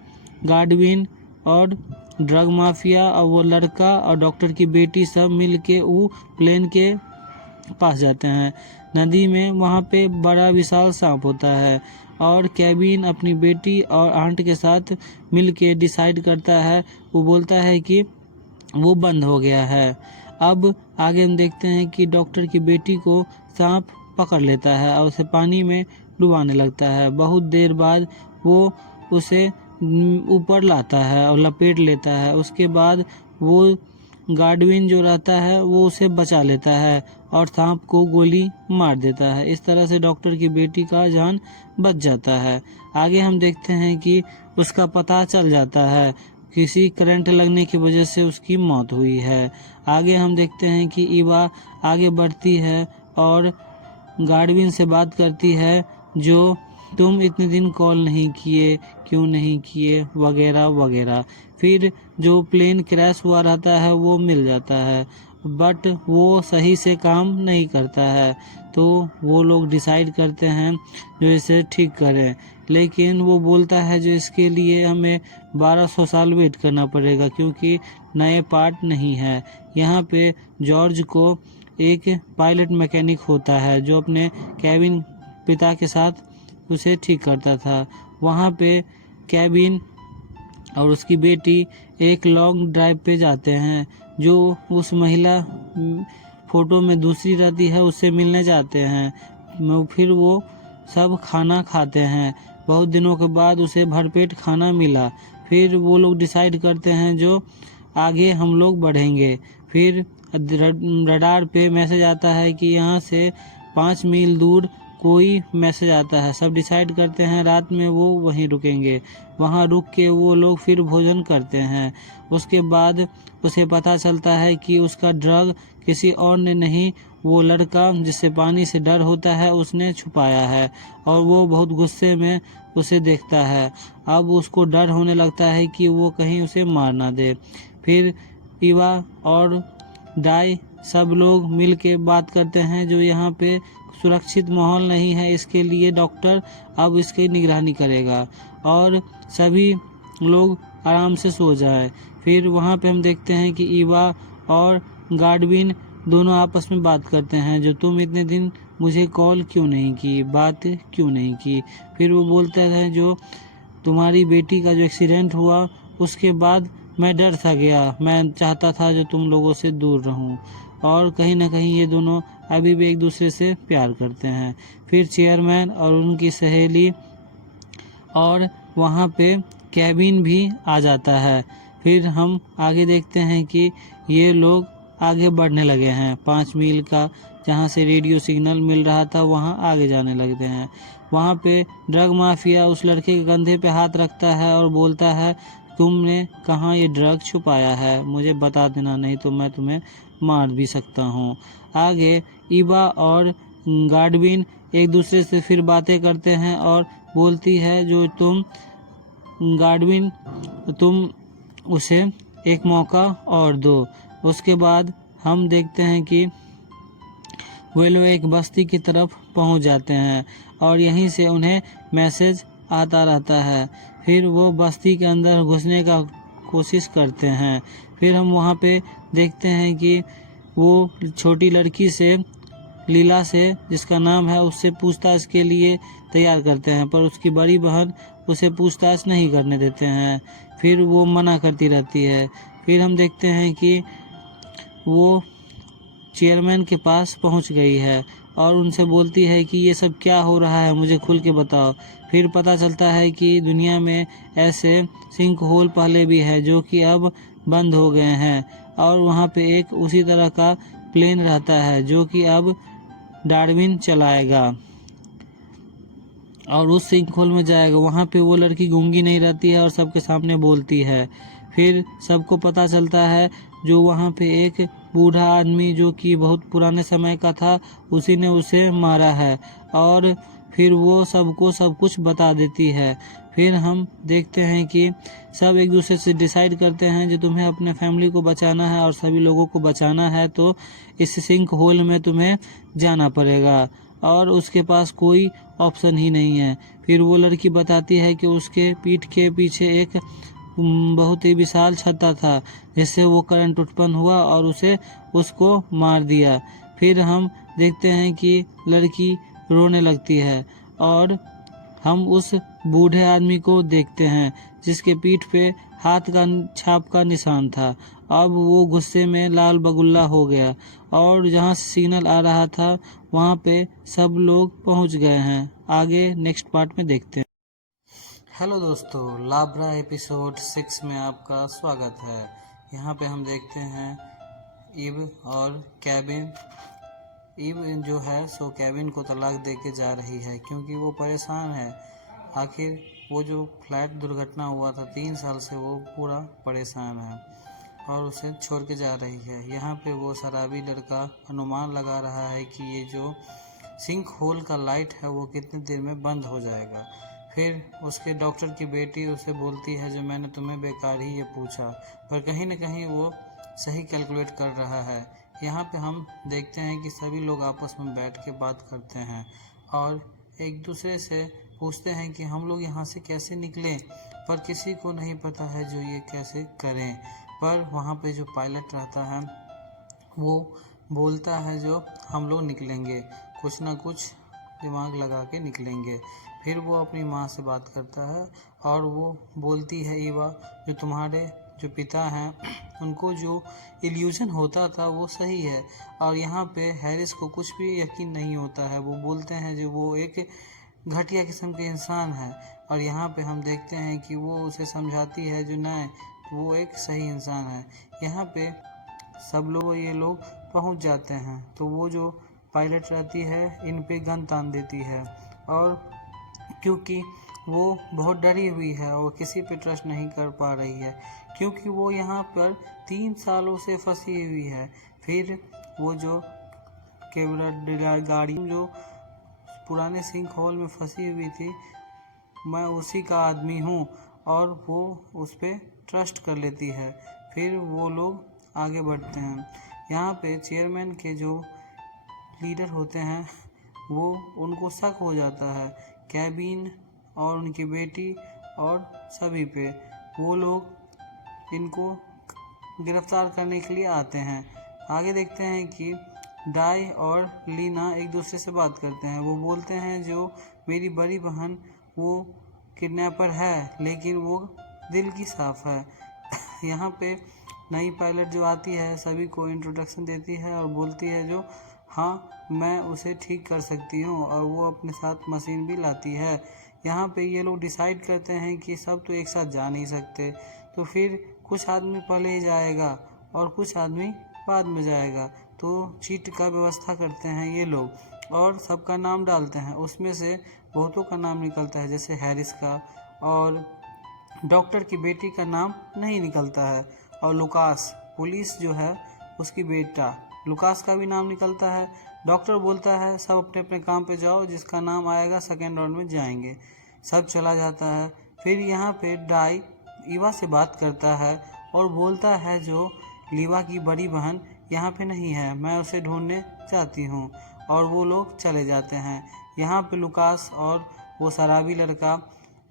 गार्डविन और ड्रग माफिया और वो लड़का और डॉक्टर की बेटी सब मिल के वो प्लेन के पास जाते हैं। नदी में वहाँ पे बड़ा विशाल सांप होता है और केविन अपनी बेटी और आंट के साथ मिल के डिसाइड करता है। वो बोलता है कि वो बंद हो गया है। अब आगे हम देखते हैं कि डॉक्टर की बेटी को सांप पकड़ लेता है और उसे पानी में डुबाने लगता है। बहुत देर बाद वो उसे ऊपर लाता है और लपेट लेता है। उसके बाद वो गार्डविन जो रहता है वो उसे बचा लेता है और सांप को गोली मार देता है। इस तरह से डॉक्टर की बेटी का जान बच जाता है। आगे हम देखते हैं कि उसका पता चल जाता है, किसी करंट लगने की वजह से उसकी मौत हुई है। आगे हम देखते हैं कि ईवा आगे बढ़ती है और गार्डविन से बात करती है जो तुम इतने दिन कॉल नहीं किए, क्यों नहीं किए, वगैरह वगैरह। फिर जो प्लेन क्रैश हुआ रहता है वो मिल जाता है, बट वो सही से काम नहीं करता है। तो वो लोग डिसाइड करते हैं जो इसे ठीक करें, लेकिन वो बोलता है जो इसके लिए हमें 1200 साल वेट करना पड़ेगा क्योंकि नए पार्ट नहीं है। यहाँ पे जॉर्ज को एक पायलट मैकेनिक होता है जो अपने केविन पिता के साथ उसे ठीक करता था। वहाँ पे केविन और उसकी बेटी एक लॉन्ग ड्राइव पे जाते हैं। जो उस महिला फोटो में दूसरी रहती है उससे मिलने जाते हैं। फिर वो सब खाना खाते हैं। बहुत दिनों के बाद उसे भरपेट खाना मिला। फिर वो लोग डिसाइड करते हैं जो आगे हम लोग बढ़ेंगे। फिर रडार पे मैसेज आता है कि यहाँ से 5 मील दूर कोई मैसेज आता है। सब डिसाइड करते हैं रात में वो वहीं रुकेंगे। वहाँ रुक के वो लोग फिर भोजन करते हैं। उसके बाद उसे पता चलता है कि उसका ड्रग किसी और ने नहीं, वो लड़का जिससे पानी से डर होता है उसने छुपाया है। और वो बहुत गुस्से में उसे देखता है। अब उसको डर होने लगता है कि वो कहीं उसे मार ना दे। फिर ईवा और डाई सब लोग मिल के बात करते हैं जो यहाँ पे सुरक्षित माहौल नहीं है, इसके लिए डॉक्टर अब इसकी निगरानी करेगा और सभी लोग आराम से सो जाए। फिर वहाँ पे हम देखते हैं कि ईवा और गार्डविन दोनों आपस में बात करते हैं, जो तुम इतने दिन मुझे कॉल क्यों नहीं की, बात क्यों नहीं की। फिर वो बोलते हैं जो तुम्हारी बेटी का जो एक्सीडेंट हुआ उसके बाद मैं डर सा गया, मैं चाहता था जो तुम लोगों से दूर रहूं। और कहीं ना कहीं ये दोनों अभी भी एक दूसरे से प्यार करते हैं। फिर चेयरमैन और उनकी सहेली और वहाँ पे केविन भी आ जाता है। फिर हम आगे देखते हैं कि ये लोग आगे बढ़ने लगे हैं। 5 मील का जहाँ से रेडियो सिग्नल मिल रहा था वहाँ आगे जाने लगते हैं। वहाँ पे ड्रग माफिया उस लड़के के कंधे पे हाथ रखता है और बोलता है तुमने कहाँ ये ड्रग छुपाया है, मुझे बता देना, नहीं तो मैं तुम्हें मार भी सकता हूँ। आगे ईबा और गार्डविन एक दूसरे से फिर बातें करते हैं और बोलती है जो गार्डविन तुम उसे एक मौका और दो। उसके बाद हम देखते हैं कि वे लोग एक बस्ती की तरफ पहुंच जाते हैं और यहीं से उन्हें मैसेज आता रहता है। फिर वो बस्ती के अंदर घुसने का कोशिश करते हैं। फिर हम वहाँ पे देखते हैं कि वो छोटी लड़की से, लीला से जिसका नाम है, उससे पूछताछ के लिए तैयार करते हैं, पर उसकी बड़ी बहन उसे पूछताछ नहीं करने देते हैं। फिर वो मना करती रहती है। फिर हम देखते हैं कि वो चेयरमैन के पास पहुंच गई है और उनसे बोलती है कि ये सब क्या हो रहा है, मुझे खुल के बताओ। फिर पता चलता है कि दुनिया में ऐसे सिंक होल पहले भी है जो कि अब बंद हो गए हैं और वहाँ पे एक उसी तरह का प्लेन रहता है जो कि अब डार्विन चलाएगा और उस सिंक होल में जाएगा। वहाँ पे वो लड़की गूंगी नहीं रहती है और सबके सामने बोलती है। फिर सबको पता चलता है जो वहाँ पे एक बूढ़ा आदमी जो कि बहुत पुराने समय का था उसी ने उसे मारा है और फिर वो सबको सब कुछ बता देती है। फिर हम देखते हैं कि सब एक दूसरे से डिसाइड करते हैं जो तुम्हें अपने फैमिली को बचाना है और सभी लोगों को बचाना है तो इस सिंक होल में तुम्हें जाना पड़ेगा और उसके पास कोई ऑप्शन ही नहीं है। फिर वो लड़की बताती है कि उसके पीठ के पीछे एक बहुत ही विशाल छत्ता था जिससे वो करंट उत्पन्न हुआ और उसको मार दिया। फिर हम देखते हैं कि लड़की रोने लगती है और हम उस बूढ़े आदमी को देखते हैं जिसके पीठ पे हाथ का छाप का निशान था। अब वो गुस्से में लाल बगुल्ला हो गया और जहाँ से सिग्नल आ रहा था वहाँ पे सब लोग पहुँच गए हैं। आगे नेक्स्ट पार्ट में देखते हैं। हेलो दोस्तों, लाब्रा एपिसोड 6 में आपका स्वागत है। यहाँ पे हम देखते हैं इव और केविन। इव जो है सो केविन को तलाक दे के जा रही है क्योंकि वो परेशान है। आखिर वो जो फ्लाइट दुर्घटना हुआ था 3 साल से वो पूरा परेशान है और उसे छोड़ के जा रही है। यहाँ पे वो शराबी लड़का अनुमान लगा रहा है कि ये जो सिंक होल का लाइट है वो कितनी देर में बंद हो जाएगा। फिर उसके डॉक्टर की बेटी उसे बोलती है जो मैंने तुम्हें बेकार ही ये पूछा, पर कहीं न कहीं वो सही कैलकुलेट कर रहा है। यहाँ पे हम देखते हैं कि सभी लोग आपस में बैठ के बात करते हैं और एक दूसरे से पूछते हैं कि हम लोग यहाँ से कैसे निकलें, पर किसी को नहीं पता है जो ये कैसे करें। पर वहाँ पे जो पायलट रहता है वो बोलता है जो हम लोग निकलेंगे, कुछ ना कुछ दिमाग लगा के निकलेंगे। फिर वो अपनी माँ से बात करता है और वो बोलती है ईवा जो तुम्हारे जो पिता हैं उनको जो इल्यूजन होता था वो सही है और यहाँ पे हैरिस को कुछ भी यकीन नहीं होता है। वो बोलते हैं जो वो एक घटिया किस्म के इंसान है और यहाँ पे हम देखते हैं कि वो उसे समझाती है जो नहीं, वो एक सही इंसान है। यहाँ पे सब लोग ये लोग पहुँच जाते हैं तो वो जो पायलट रहती है इन पे गन तान देती है, और क्योंकि वो बहुत डरी हुई है और किसी पे ट्रस्ट नहीं कर पा रही है, क्योंकि वो यहाँ पर 3 सालों से फंसी हुई है। फिर वो जो गाड़ी जो पुराने सिंक होल में फंसी हुई थी, मैं उसी का आदमी हूँ, और वो उस पर ट्रस्ट कर लेती है। फिर वो लोग आगे बढ़ते हैं। यहाँ पे चेयरमैन के जो लीडर होते हैं वो उनको शक हो जाता है केबिन और उनकी बेटी और सभी पे। वो लोग इनको गिरफ्तार करने के लिए आते हैं। आगे देखते हैं कि डाई और लीना एक दूसरे से बात करते हैं। वो बोलते हैं जो मेरी बड़ी बहन वो किडनैपर है, लेकिन वो दिल की साफ है। यहाँ पे नई पायलट जो आती है सभी को इंट्रोडक्शन देती है और बोलती है जो हाँ मैं उसे ठीक कर सकती हूँ, और वो अपने साथ मशीन भी लाती है। यहाँ पे ये लोग डिसाइड करते हैं कि सब तो एक साथ जा नहीं सकते, तो फिर कुछ आदमी पहले ही जाएगा और कुछ आदमी बाद में जाएगा। तो चीट का व्यवस्था करते हैं ये लोग और सबका नाम डालते हैं। उसमें से बहुतों का नाम निकलता है, जैसे हैरिस का, और डॉक्टर की बेटी का नाम नहीं निकलता है, और लुकास पुलिस जो है उसकी बेटा लुकास का भी नाम निकलता है। डॉक्टर बोलता है सब अपने अपने काम पे जाओ, जिसका नाम आएगा सेकेंड राउंड में जाएंगे। सब चला जाता है। फिर यहाँ पे डाई ईवा से बात करता है और बोलता है जो लीवा की बड़ी बहन यहाँ पे नहीं है, मैं उसे ढूंढने जाती हूँ, और वो लोग चले जाते हैं। यहाँ पे लुकास और वो शराबी लड़का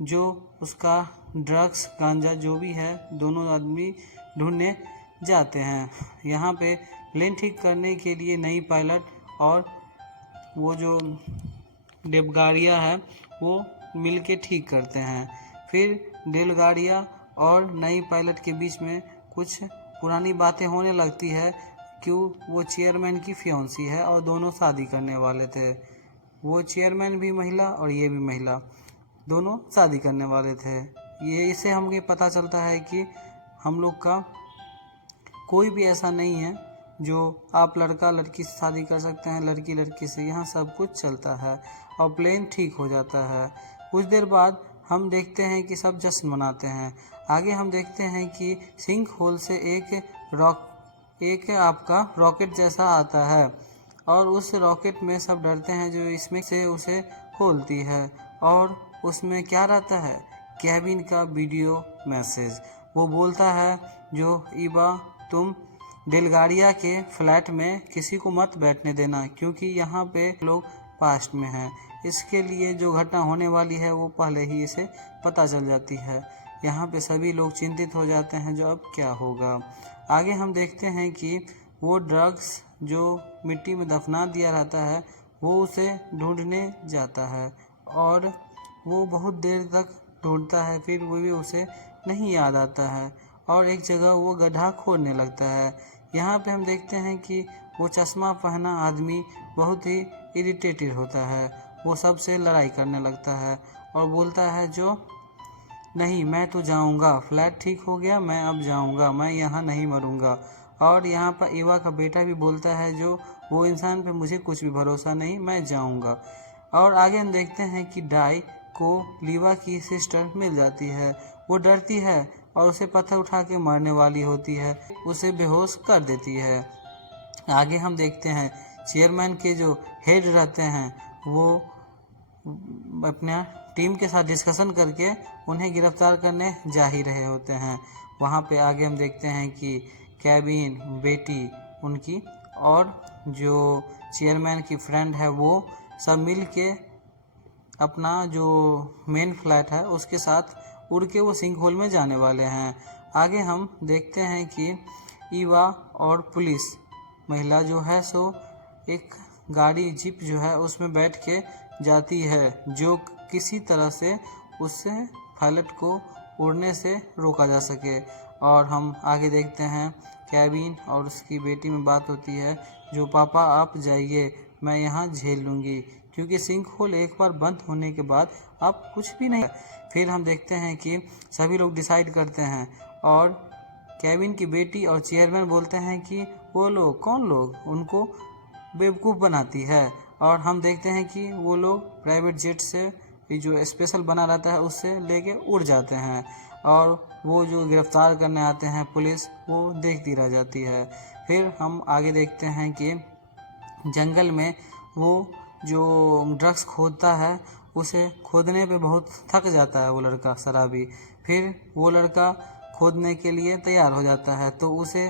जो उसका ड्रग्स गांजा जो भी है दोनों आदमी ढूंढने जाते हैं। यहाँ पे प्लेन ठीक करने के लिए नई पायलट और वो जो डेलगाड़िया है वो मिल के ठीक करते हैं। फिर डेलगाड़िया और नई पायलट के बीच में कुछ पुरानी बातें होने लगती है, क्यों वो चेयरमैन की फियांसी है और दोनों शादी करने वाले थे। वो चेयरमैन भी महिला और ये भी महिला, दोनों शादी करने वाले थे। ये इससे हमें पता चलता है कि हम लोग का कोई भी ऐसा नहीं है जो आप लड़का लड़की से शादी कर सकते हैं, लड़की लड़की से, यहाँ सब कुछ चलता है और प्लेन ठीक हो जाता है। कुछ देर बाद हम देखते हैं कि सब जश्न मनाते हैं। आगे हम देखते हैं कि सिंक होल से एक आपका रॉकेट जैसा आता है, और उस रॉकेट में सब डरते हैं जो इसमें से उसे खोलती है, और उसमें क्या रहता है केबिन का वीडियो मैसेज। वो बोलता है जो ईवा तुम डेलगाड़िया के फ्लैट में किसी को मत बैठने देना, क्योंकि यहाँ पे लोग पास्ट में हैं। इसके लिए जो घटना होने वाली है वो पहले ही इसे पता चल जाती है। यहाँ पे सभी लोग चिंतित हो जाते हैं जो अब क्या होगा। आगे हम देखते हैं कि वो ड्रग्स जो मिट्टी में दफना दिया रहता है वो उसे ढूंढने जाता है, और वो बहुत देर तक ढूंढता है, फिर वो भी उसे नहीं याद आता है, और एक जगह वो गड्ढा खोदने लगता है। यहाँ पे हम देखते हैं कि वो चश्मा पहना आदमी बहुत ही इरिटेटेड होता है। वो सबसे लड़ाई करने लगता है और बोलता है जो नहीं मैं तो जाऊँगा, फ्लैट ठीक हो गया, मैं अब जाऊँगा, मैं यहाँ नहीं मरूँगा। और यहाँ पर ईवा का बेटा भी बोलता है जो वो इंसान पे मुझे कुछ भी भरोसा नहीं, मैं जाऊँगा। और आगे हम देखते हैं कि डाई को लीवा की सिस्टर मिल जाती है। वो डरती है और उसे पत्थर उठा के मारने वाली होती है, उसे बेहोश कर देती है। आगे हम देखते हैं चेयरमैन के जो हेड रहते हैं वो अपना टीम के साथ डिस्कशन करके उन्हें गिरफ्तार करने जा ही रहे होते हैं। वहाँ पे आगे हम देखते हैं कि केबिन, बेटी उनकी और जो चेयरमैन की फ्रेंड है वो सब मिल के अपना जो मेन फ्लैट है उसके साथ उड़ के वो सिंक होल में जाने वाले हैं। आगे हम देखते हैं कि ईवा और पुलिस महिला जो है सो एक गाड़ी जीप जो है उसमें बैठ के जाती है, जो किसी तरह से उससे पायलट को उड़ने से रोका जा सके। और हम आगे देखते हैं केबिन और उसकी बेटी में बात होती है जो पापा आप जाइए, मैं यहाँ झेल लूँगी, क्योंकि सिंक होल एक बार बंद होने के बाद अब कुछ भी नहीं। फिर हम देखते हैं कि सभी लोग डिसाइड करते हैं, और केबिन की बेटी और चेयरमैन बोलते हैं कि वो लोग कौन लोग, उनको बेवकूफ़ बनाती है। और हम देखते हैं कि वो लोग प्राइवेट जेट से, ये जो स्पेशल बना रहता है उससे लेके उड़ जाते हैं, और वो जो गिरफ्तार करने आते हैं पुलिस, वो देखती रह जाती है। फिर हम आगे देखते हैं कि जंगल में वो जो ड्रग्स खोदता है, उसे खोदने पे बहुत थक जाता है वो लड़का शराबी। फिर वो लड़का खोदने के लिए तैयार हो जाता है, तो उसे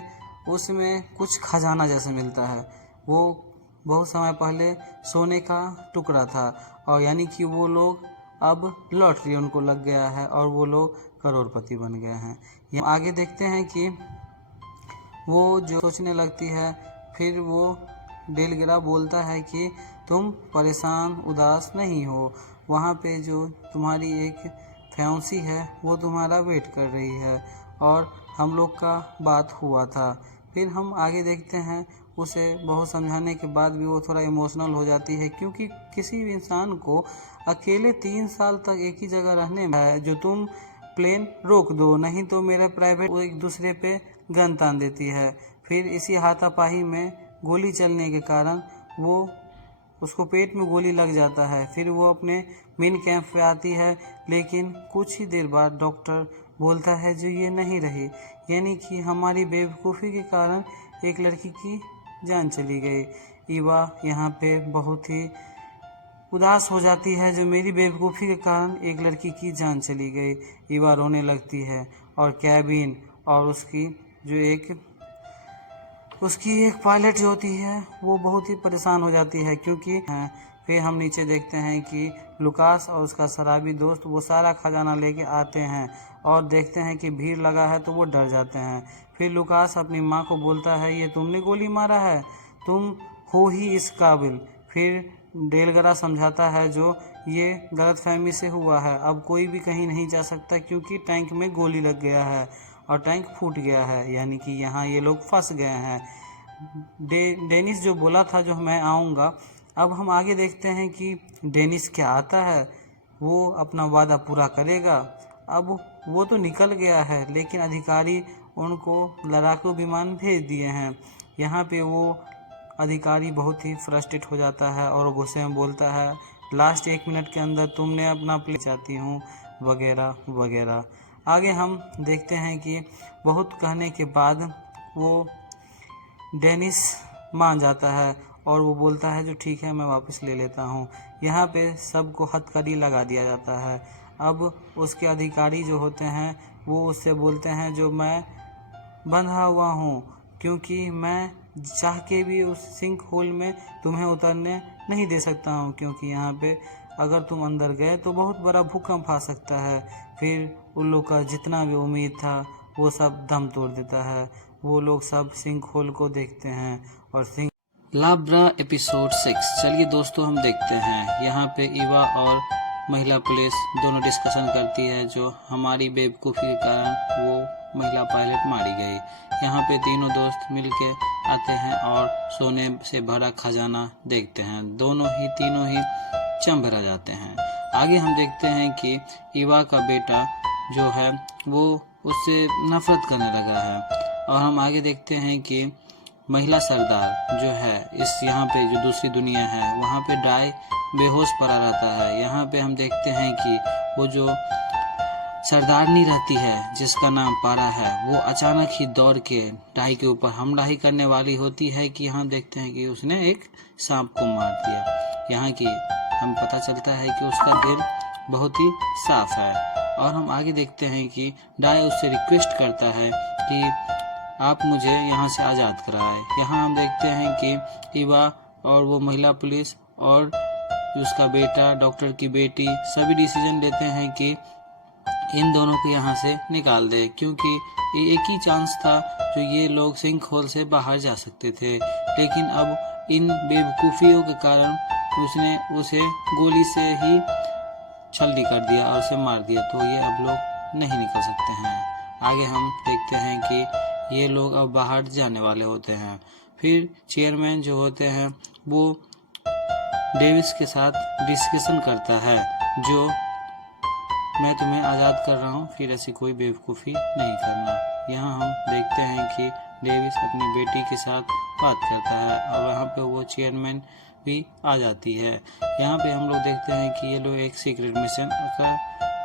उसमें कुछ खजाना जैसे मिलता है। वो बहुत समय पहले सोने का टुकड़ा था, और यानी कि वो लोग अब लॉटरी उनको लग गया है और वो लोग करोड़पति बन गए हैं। यहाँ आगे देखते हैं कि वो जो सोचने लगती है, फिर वो डेलग्रा बोलता है कि तुम परेशान उदास नहीं हो, वहाँ पे जो तुम्हारी एक फ्यांसी है वो तुम्हारा वेट कर रही है, और हम लोग का बात हुआ था। फिर हम आगे देखते हैं, उसे बहुत समझाने के बाद भी वो थोड़ा इमोशनल हो जाती है, क्योंकि किसी भी इंसान को अकेले 3 साल तक एक ही जगह रहने में है, जो तुम प्लेन रोक दो, नहीं तो मेरा प्राइवेट वो एक दूसरे पे गन तान देती है। फिर इसी हाथापाई में गोली चलने के कारण वो उसको पेट में गोली लग जाता है। फिर वो अपने मेन कैंप पे आती है, लेकिन कुछ ही देर बाद डॉक्टर बोलता है जो ये नहीं रही, यानी कि हमारी बेवकूफ़ी के कारण एक लड़की की जान चली गई। ईवा यहाँ पे बहुत ही उदास हो जाती है, जो मेरी बेवकूफ़ी के कारण एक लड़की की जान चली गई। ईवा रोने लगती है, और कैबिन और उसकी एक पायलट जो होती है वो बहुत ही परेशान हो जाती है, क्योंकि फिर हम नीचे देखते हैं कि लुकास और उसका शराबी दोस्त वो सारा खजाना लेके आते हैं, और देखते हैं कि भीड़ लगा है तो वो डर जाते हैं। फिर लुकास अपनी माँ को बोलता है, ये तुमने गोली मारा है, तुम हो ही इस काबिल। फिर डेलग्रा समझाता है जो ये गलतफहमी से हुआ है, अब कोई भी कहीं नहीं जा सकता, क्योंकि टैंक में गोली लग गया है और टैंक फूट गया है, यानी कि यहाँ ये लोग फंस गए हैं। डेनिस जो बोला था जो मैं आऊँगा, अब हम आगे देखते हैं कि डेनिस क्या आता है, वो अपना वादा पूरा करेगा। अब वो तो निकल गया है, लेकिन अधिकारी उनको लड़ाकू विमान भेज दिए हैं। यहाँ पे वो अधिकारी बहुत ही फ्रस्ट्रेट हो जाता है और गुस्से में बोलता है, लास्ट 1 मिनट के अंदर तुमने अपना प्ले चाहती हूँ, वगैरह वगैरह। आगे हम देखते हैं कि बहुत कहने के बाद वो डेनिस मान जाता है, और वो बोलता है जो ठीक है मैं वापस ले लेता हूँ। यहाँ पे सबको हथकड़ी लगा दिया जाता है। अब उसके अधिकारी जो होते हैं वो उससे बोलते हैं जो मैं बंधा हुआ हूँ, क्योंकि मैं चाह के भी उस सिंक होल में तुम्हें उतरने नहीं दे सकता हूँ, क्योंकि यहाँ पे अगर तुम अंदर गए तो बहुत बड़ा भूकंप आ सकता है। फिर उन लोग का जितना भी उम्मीद था वो सब दम तोड़ देता है। वो लोग सब सिंक होल को देखते हैं, और सिंक लाब्रा एपिसोड 6। चलिए दोस्तों हम देखते हैं। यहाँ पे ईवा और महिला पुलिस दोनों डिस्कशन करती है जो हमारी बेवकूफ़ी के कारण वो महिला पायलट मारी गई। यहाँ पे तीनों दोस्त मिलके आते हैं और सोने से भरा खजाना देखते हैं। तीनों ही चंभ रह जाते हैं। आगे हम देखते हैं कि ईवा का बेटा जो है वो उससे नफरत करने लगा है, और हम आगे देखते हैं कि महिला सरदार जो है इस यहाँ पे जो दूसरी दुनिया है वहाँ पे डाई बेहोश पड़ा रहता है। यहाँ पे हम देखते हैं कि वो जो सरदारनी रहती है जिसका नाम पारा है, वो अचानक ही दौड़ के डाई के ऊपर हमला ही करने वाली होती है कि यहाँ देखते हैं कि उसने एक सांप को मार दिया। यहाँ की हम पता चलता है कि उसका दिल बहुत ही साफ है, और हम आगे देखते हैं कि डाई उससे रिक्वेस्ट करता है कि आप मुझे यहाँ से आज़ाद कराएं। यहाँ हम देखते हैं कि ईवा और वो महिला पुलिस और उसका बेटा, डॉक्टर की बेटी सभी डिसीजन लेते हैं कि इन दोनों को यहाँ से निकाल दे, क्योंकि ये एक ही चांस था जो ये लोग सिंक होल से बाहर जा सकते थे। लेकिन अब इन बेवकूफ़ियों के कारण उसने उसे गोली से ही छल्ली कर दिया और उसे मार दिया, तो ये अब लोग नहीं निकल सकते हैं। आगे हम देखते हैं कि ये लोग अब बाहर जाने वाले होते हैं। फिर चेयरमैन जो होते हैं वो डेविस के साथ डिस्कशन करता है जो मैं तुम्हें आज़ाद कर रहा हूँ, फिर ऐसी कोई बेवकूफ़ी नहीं करना। यहाँ हम देखते हैं कि डेविस अपनी बेटी के साथ बात करता है और यहाँ पे वो चेयरमैन भी आ जाती है। यहाँ पे हम लोग देखते हैं कि ये लोग एक सीक्रेट मिशन का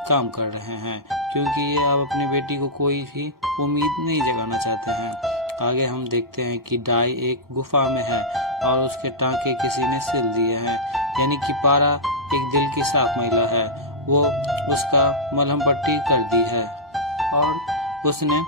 काम कर रहे हैं, क्योंकि ये अब अपनी बेटी को कोई भी उम्मीद नहीं जगाना चाहते हैं। आगे हम देखते हैं कि डाई एक गुफा में है और उसके टांके किसी ने सिल दिए हैं, यानी कि पारा एक दिल की साफ महिला है, वो उसका मलहम पट्टी कर दी है और उसने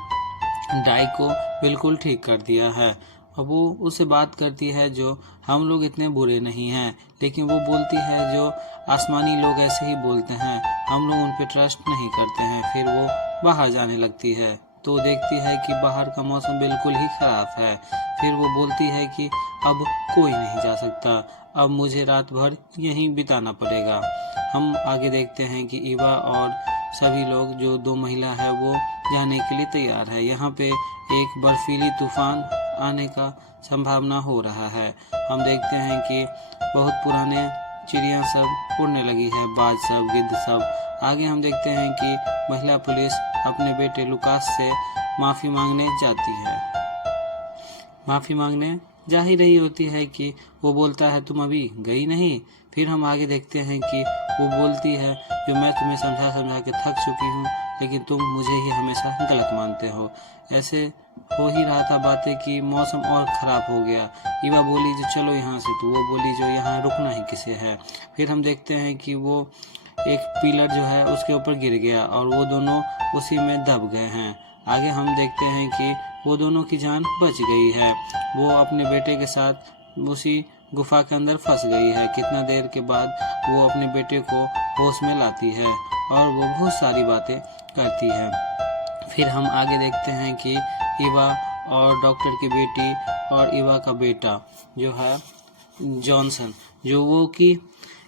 डाई को बिल्कुल ठीक कर दिया है। अब वो उससे बात करती है जो हम लोग इतने बुरे नहीं हैं, लेकिन वो बोलती है जो आसमानी लोग ऐसे ही बोलते हैं, हम लोग उन पे ट्रस्ट नहीं करते हैं। फिर वो बाहर जाने लगती है तो देखती है कि बाहर का मौसम बिल्कुल ही खराब है। फिर वो बोलती है कि अब कोई नहीं जा सकता, अब मुझे रात भर यहीं बिताना पड़ेगा। हम आगे देखते हैं कि ईवा और सभी लोग जो दो महिला है वो जाने के लिए तैयार है। यहाँ पे एक बर्फीली तूफान आने का संभावना हो रहा है। हम देखते हैं कि बहुत पुराने चिड़िया सब उड़ने लगी है, बाज सब, गिद्ध सब। आगे हम देखते हैं कि महिला पुलिस अपने बेटे लुकास से माफ़ी मांगने जाती है। माफ़ी मांगने जा ही रही होती है कि वो बोलता है तुम अभी गई नहीं। फिर हम आगे देखते हैं कि वो बोलती है जो मैं तुम्हें समझा समझा के थक चुकी हूँ, लेकिन तुम मुझे ही हमेशा गलत मानते हो। ऐसे हो ही रहा था बातें कि मौसम और ख़राब हो गया। ईवा बोली जो चलो यहाँ से, तो वो बोली जो यहाँ रुकना ही किसे है। फिर हम देखते हैं कि वो एक पिलर जो है उसके ऊपर गिर गया और वो दोनों उसी में दब गए हैं। आगे हम देखते हैं कि वो दोनों की जान बच गई है। वो अपने बेटे के साथ उसी गुफा के अंदर फंस गई है। कितना देर के बाद वो अपने बेटे को होश में लाती है और वो बहुत सारी बातें करती है। फिर हम आगे देखते हैं कि ईवा और डॉक्टर की बेटी और ईवा का बेटा जो है जॉनसन, जो वो कि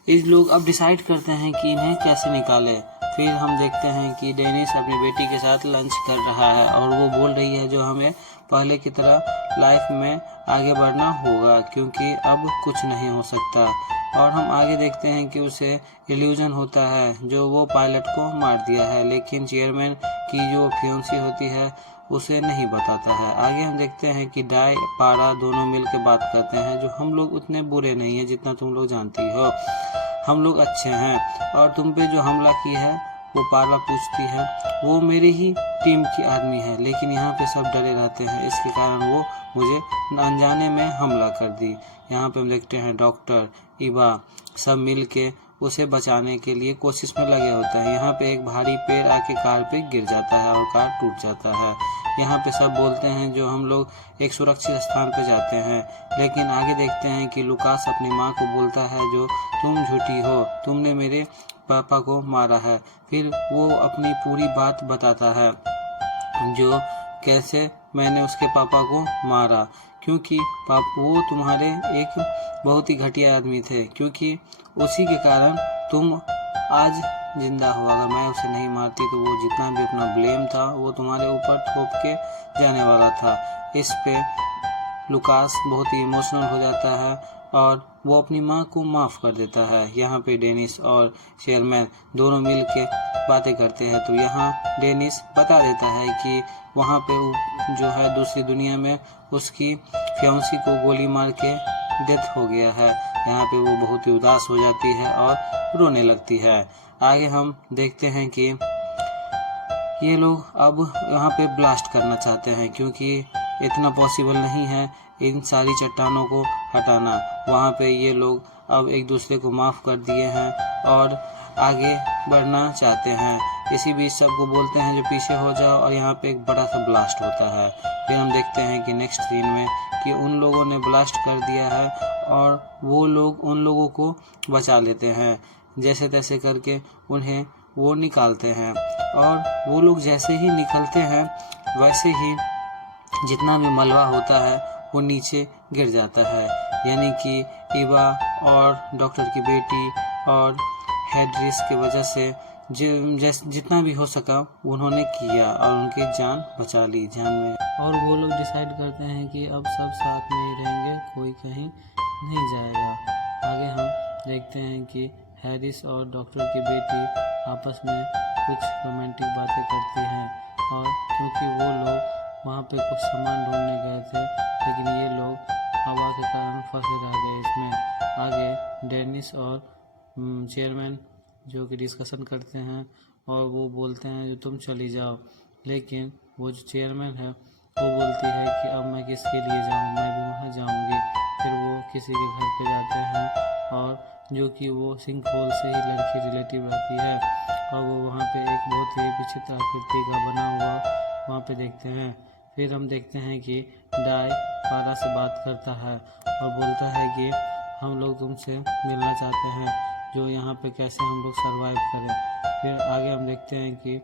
इस लोग अब डिसाइड करते हैं कि इन्हें कैसे निकालें। फिर हम देखते हैं कि डेनिस अपनी बेटी के साथ लंच कर रहा है और वो बोल रही है जो हमें पहले की तरह लाइफ में आगे बढ़ना होगा, क्योंकि अब कुछ नहीं हो सकता। और हम आगे देखते हैं कि उसे इल्यूजन होता है जो वो पायलट को मार दिया है, लेकिन चेयरमैन की जो फियांसी होती है उसे नहीं बताता है। आगे हम देखते हैं कि डाई पारा दोनों मिल के बात करते हैं जो हम लोग उतने बुरे नहीं हैं जितना तुम लोग जानती हो, हम लोग अच्छे हैं। और तुम पे जो हमला की है वो पारा पूछती है वो मेरी ही टीम की आदमी है, लेकिन यहाँ पे सब डरे रहते हैं, इसके कारण वो मुझे अनजाने में हमला कर दी। यहाँ पे हम देखते हैं डॉक्टर ईवा सब मिल के उसे बचाने के लिए कोशिश में लगे होते हैं। यहाँ पे एक भारी पेड़ आके कार पे गिर जाता है और कार टूट जाता है। यहाँ पे सब बोलते हैं जो हम लोग एक सुरक्षित स्थान पे जाते हैं, लेकिन आगे देखते हैं कि लुकास अपनी माँ को बोलता है जो तुम झूठी हो, तुमने मेरे पापा को मारा है। फिर वो अपनी पूरी बात बताता है जो कैसे मैंने उसके पापा को मारा, क्योंकि वो तुम्हारे एक बहुत ही घटिया आदमी थे, क्योंकि उसी के कारण तुम आज जिंदा हो। अगर मैं उसे नहीं मारती तो वो जितना भी अपना ब्लेम था वो तुम्हारे ऊपर थोप के जाने वाला था। इस पे लुकास बहुत ही इमोशनल हो जाता है और वो अपनी माँ को माफ़ कर देता है। यहाँ पे डेनिस और चेयरमैन दोनों मिल के बातें करते हैं, तो यहाँ डेनिस बता देता है कि वहाँ पे जो है दूसरी दुनिया में उसकी फियांसी को गोली मार के डेथ हो गया है। यहाँ पे वो बहुत ही उदास हो जाती है और रोने लगती है। आगे हम देखते हैं कि ये लोग अब यहाँ पे ब्लास्ट करना चाहते हैं, क्योंकि इतना पॉसिबल नहीं है इन सारी चट्टानों को हटाना। वहाँ पे ये लोग अब एक दूसरे को माफ़ कर दिए हैं और आगे बढ़ना चाहते हैं। इसी बीच सबको बोलते हैं जो पीछे हो जाओ, और यहाँ पे एक बड़ा सा ब्लास्ट होता है। फिर हम देखते हैं कि नेक्स्ट सीन में कि उन लोगों ने ब्लास्ट कर दिया है और वो लोग उन लोगों को बचा लेते हैं, जैसे तैसे करके उन्हें वो निकालते हैं। और वो लोग जैसे ही निकलते हैं वैसे ही जितना भी मलबा होता है वो नीचे गिर जाता है, यानी कि ईवा और डॉक्टर की बेटी और हेडरिस की वजह से जितना भी हो सका उन्होंने किया और उनकी जान बचा ली जान में। और वो लोग डिसाइड करते हैं कि अब सब साथ में ही रहेंगे, कोई कहीं नहीं जाएगा। आगे हम देखते हैं कि हैरिस और डॉक्टर की बेटी आपस में कुछ रोमांटिक बातें करती हैं, और क्योंकि वो लोग वहाँ पे कुछ सामान ढूंढने गए थे, लेकिन ये लोग हवा के कारण फंसे रह गए इसमें। आगे डेनिस और चेयरमैन जो कि डिस्कशन करते हैं और वो बोलते हैं जो तुम चली जाओ, लेकिन वो जो चेयरमैन है वो बोलती है कि अब मैं किसके लिए जाऊँ, मैं भी वहाँ जाऊँगी। फिर वो किसी के घर पे जाते हैं और जो कि वो सिंकहोल से ही लड़की रिलेटिव रहती है और वो वहाँ पे एक बहुत ही विचित्र आकृति का बना हुआ वहाँ पे देखते हैं। फिर हम देखते हैं कि डाई पारा से बात करता है और बोलता है कि हम लोग तुमसे मिलना चाहते हैं, जो यहाँ पे कैसे हम लोग सरवाइव करें। फिर आगे हम देखते हैं कि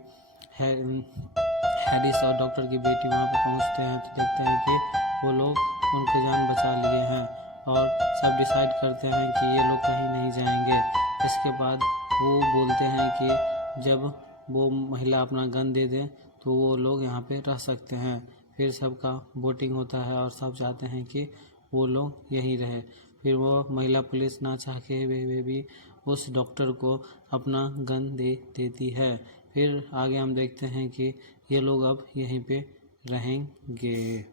हैरिस और डॉक्टर की बेटी वहाँ पे पहुँचते हैं तो देखते हैं कि वो लोग उनकी जान बचा लिए हैं और सब डिसाइड करते हैं कि ये लोग कहीं नहीं जाएंगे। इसके बाद वो बोलते हैं कि जब वो महिला अपना गन दे दें तो वो लोग यहाँ पे रह सकते हैं। फिर सबका वोटिंग होता है और सब चाहते हैं कि वो लोग यहीं रहे। फिर वो महिला पुलिस ना चाह के वे भी उस डॉक्टर को अपना गन दे देती है। फिर आगे हम देखते हैं कि ये लोग अब यहीं पे रहेंगे।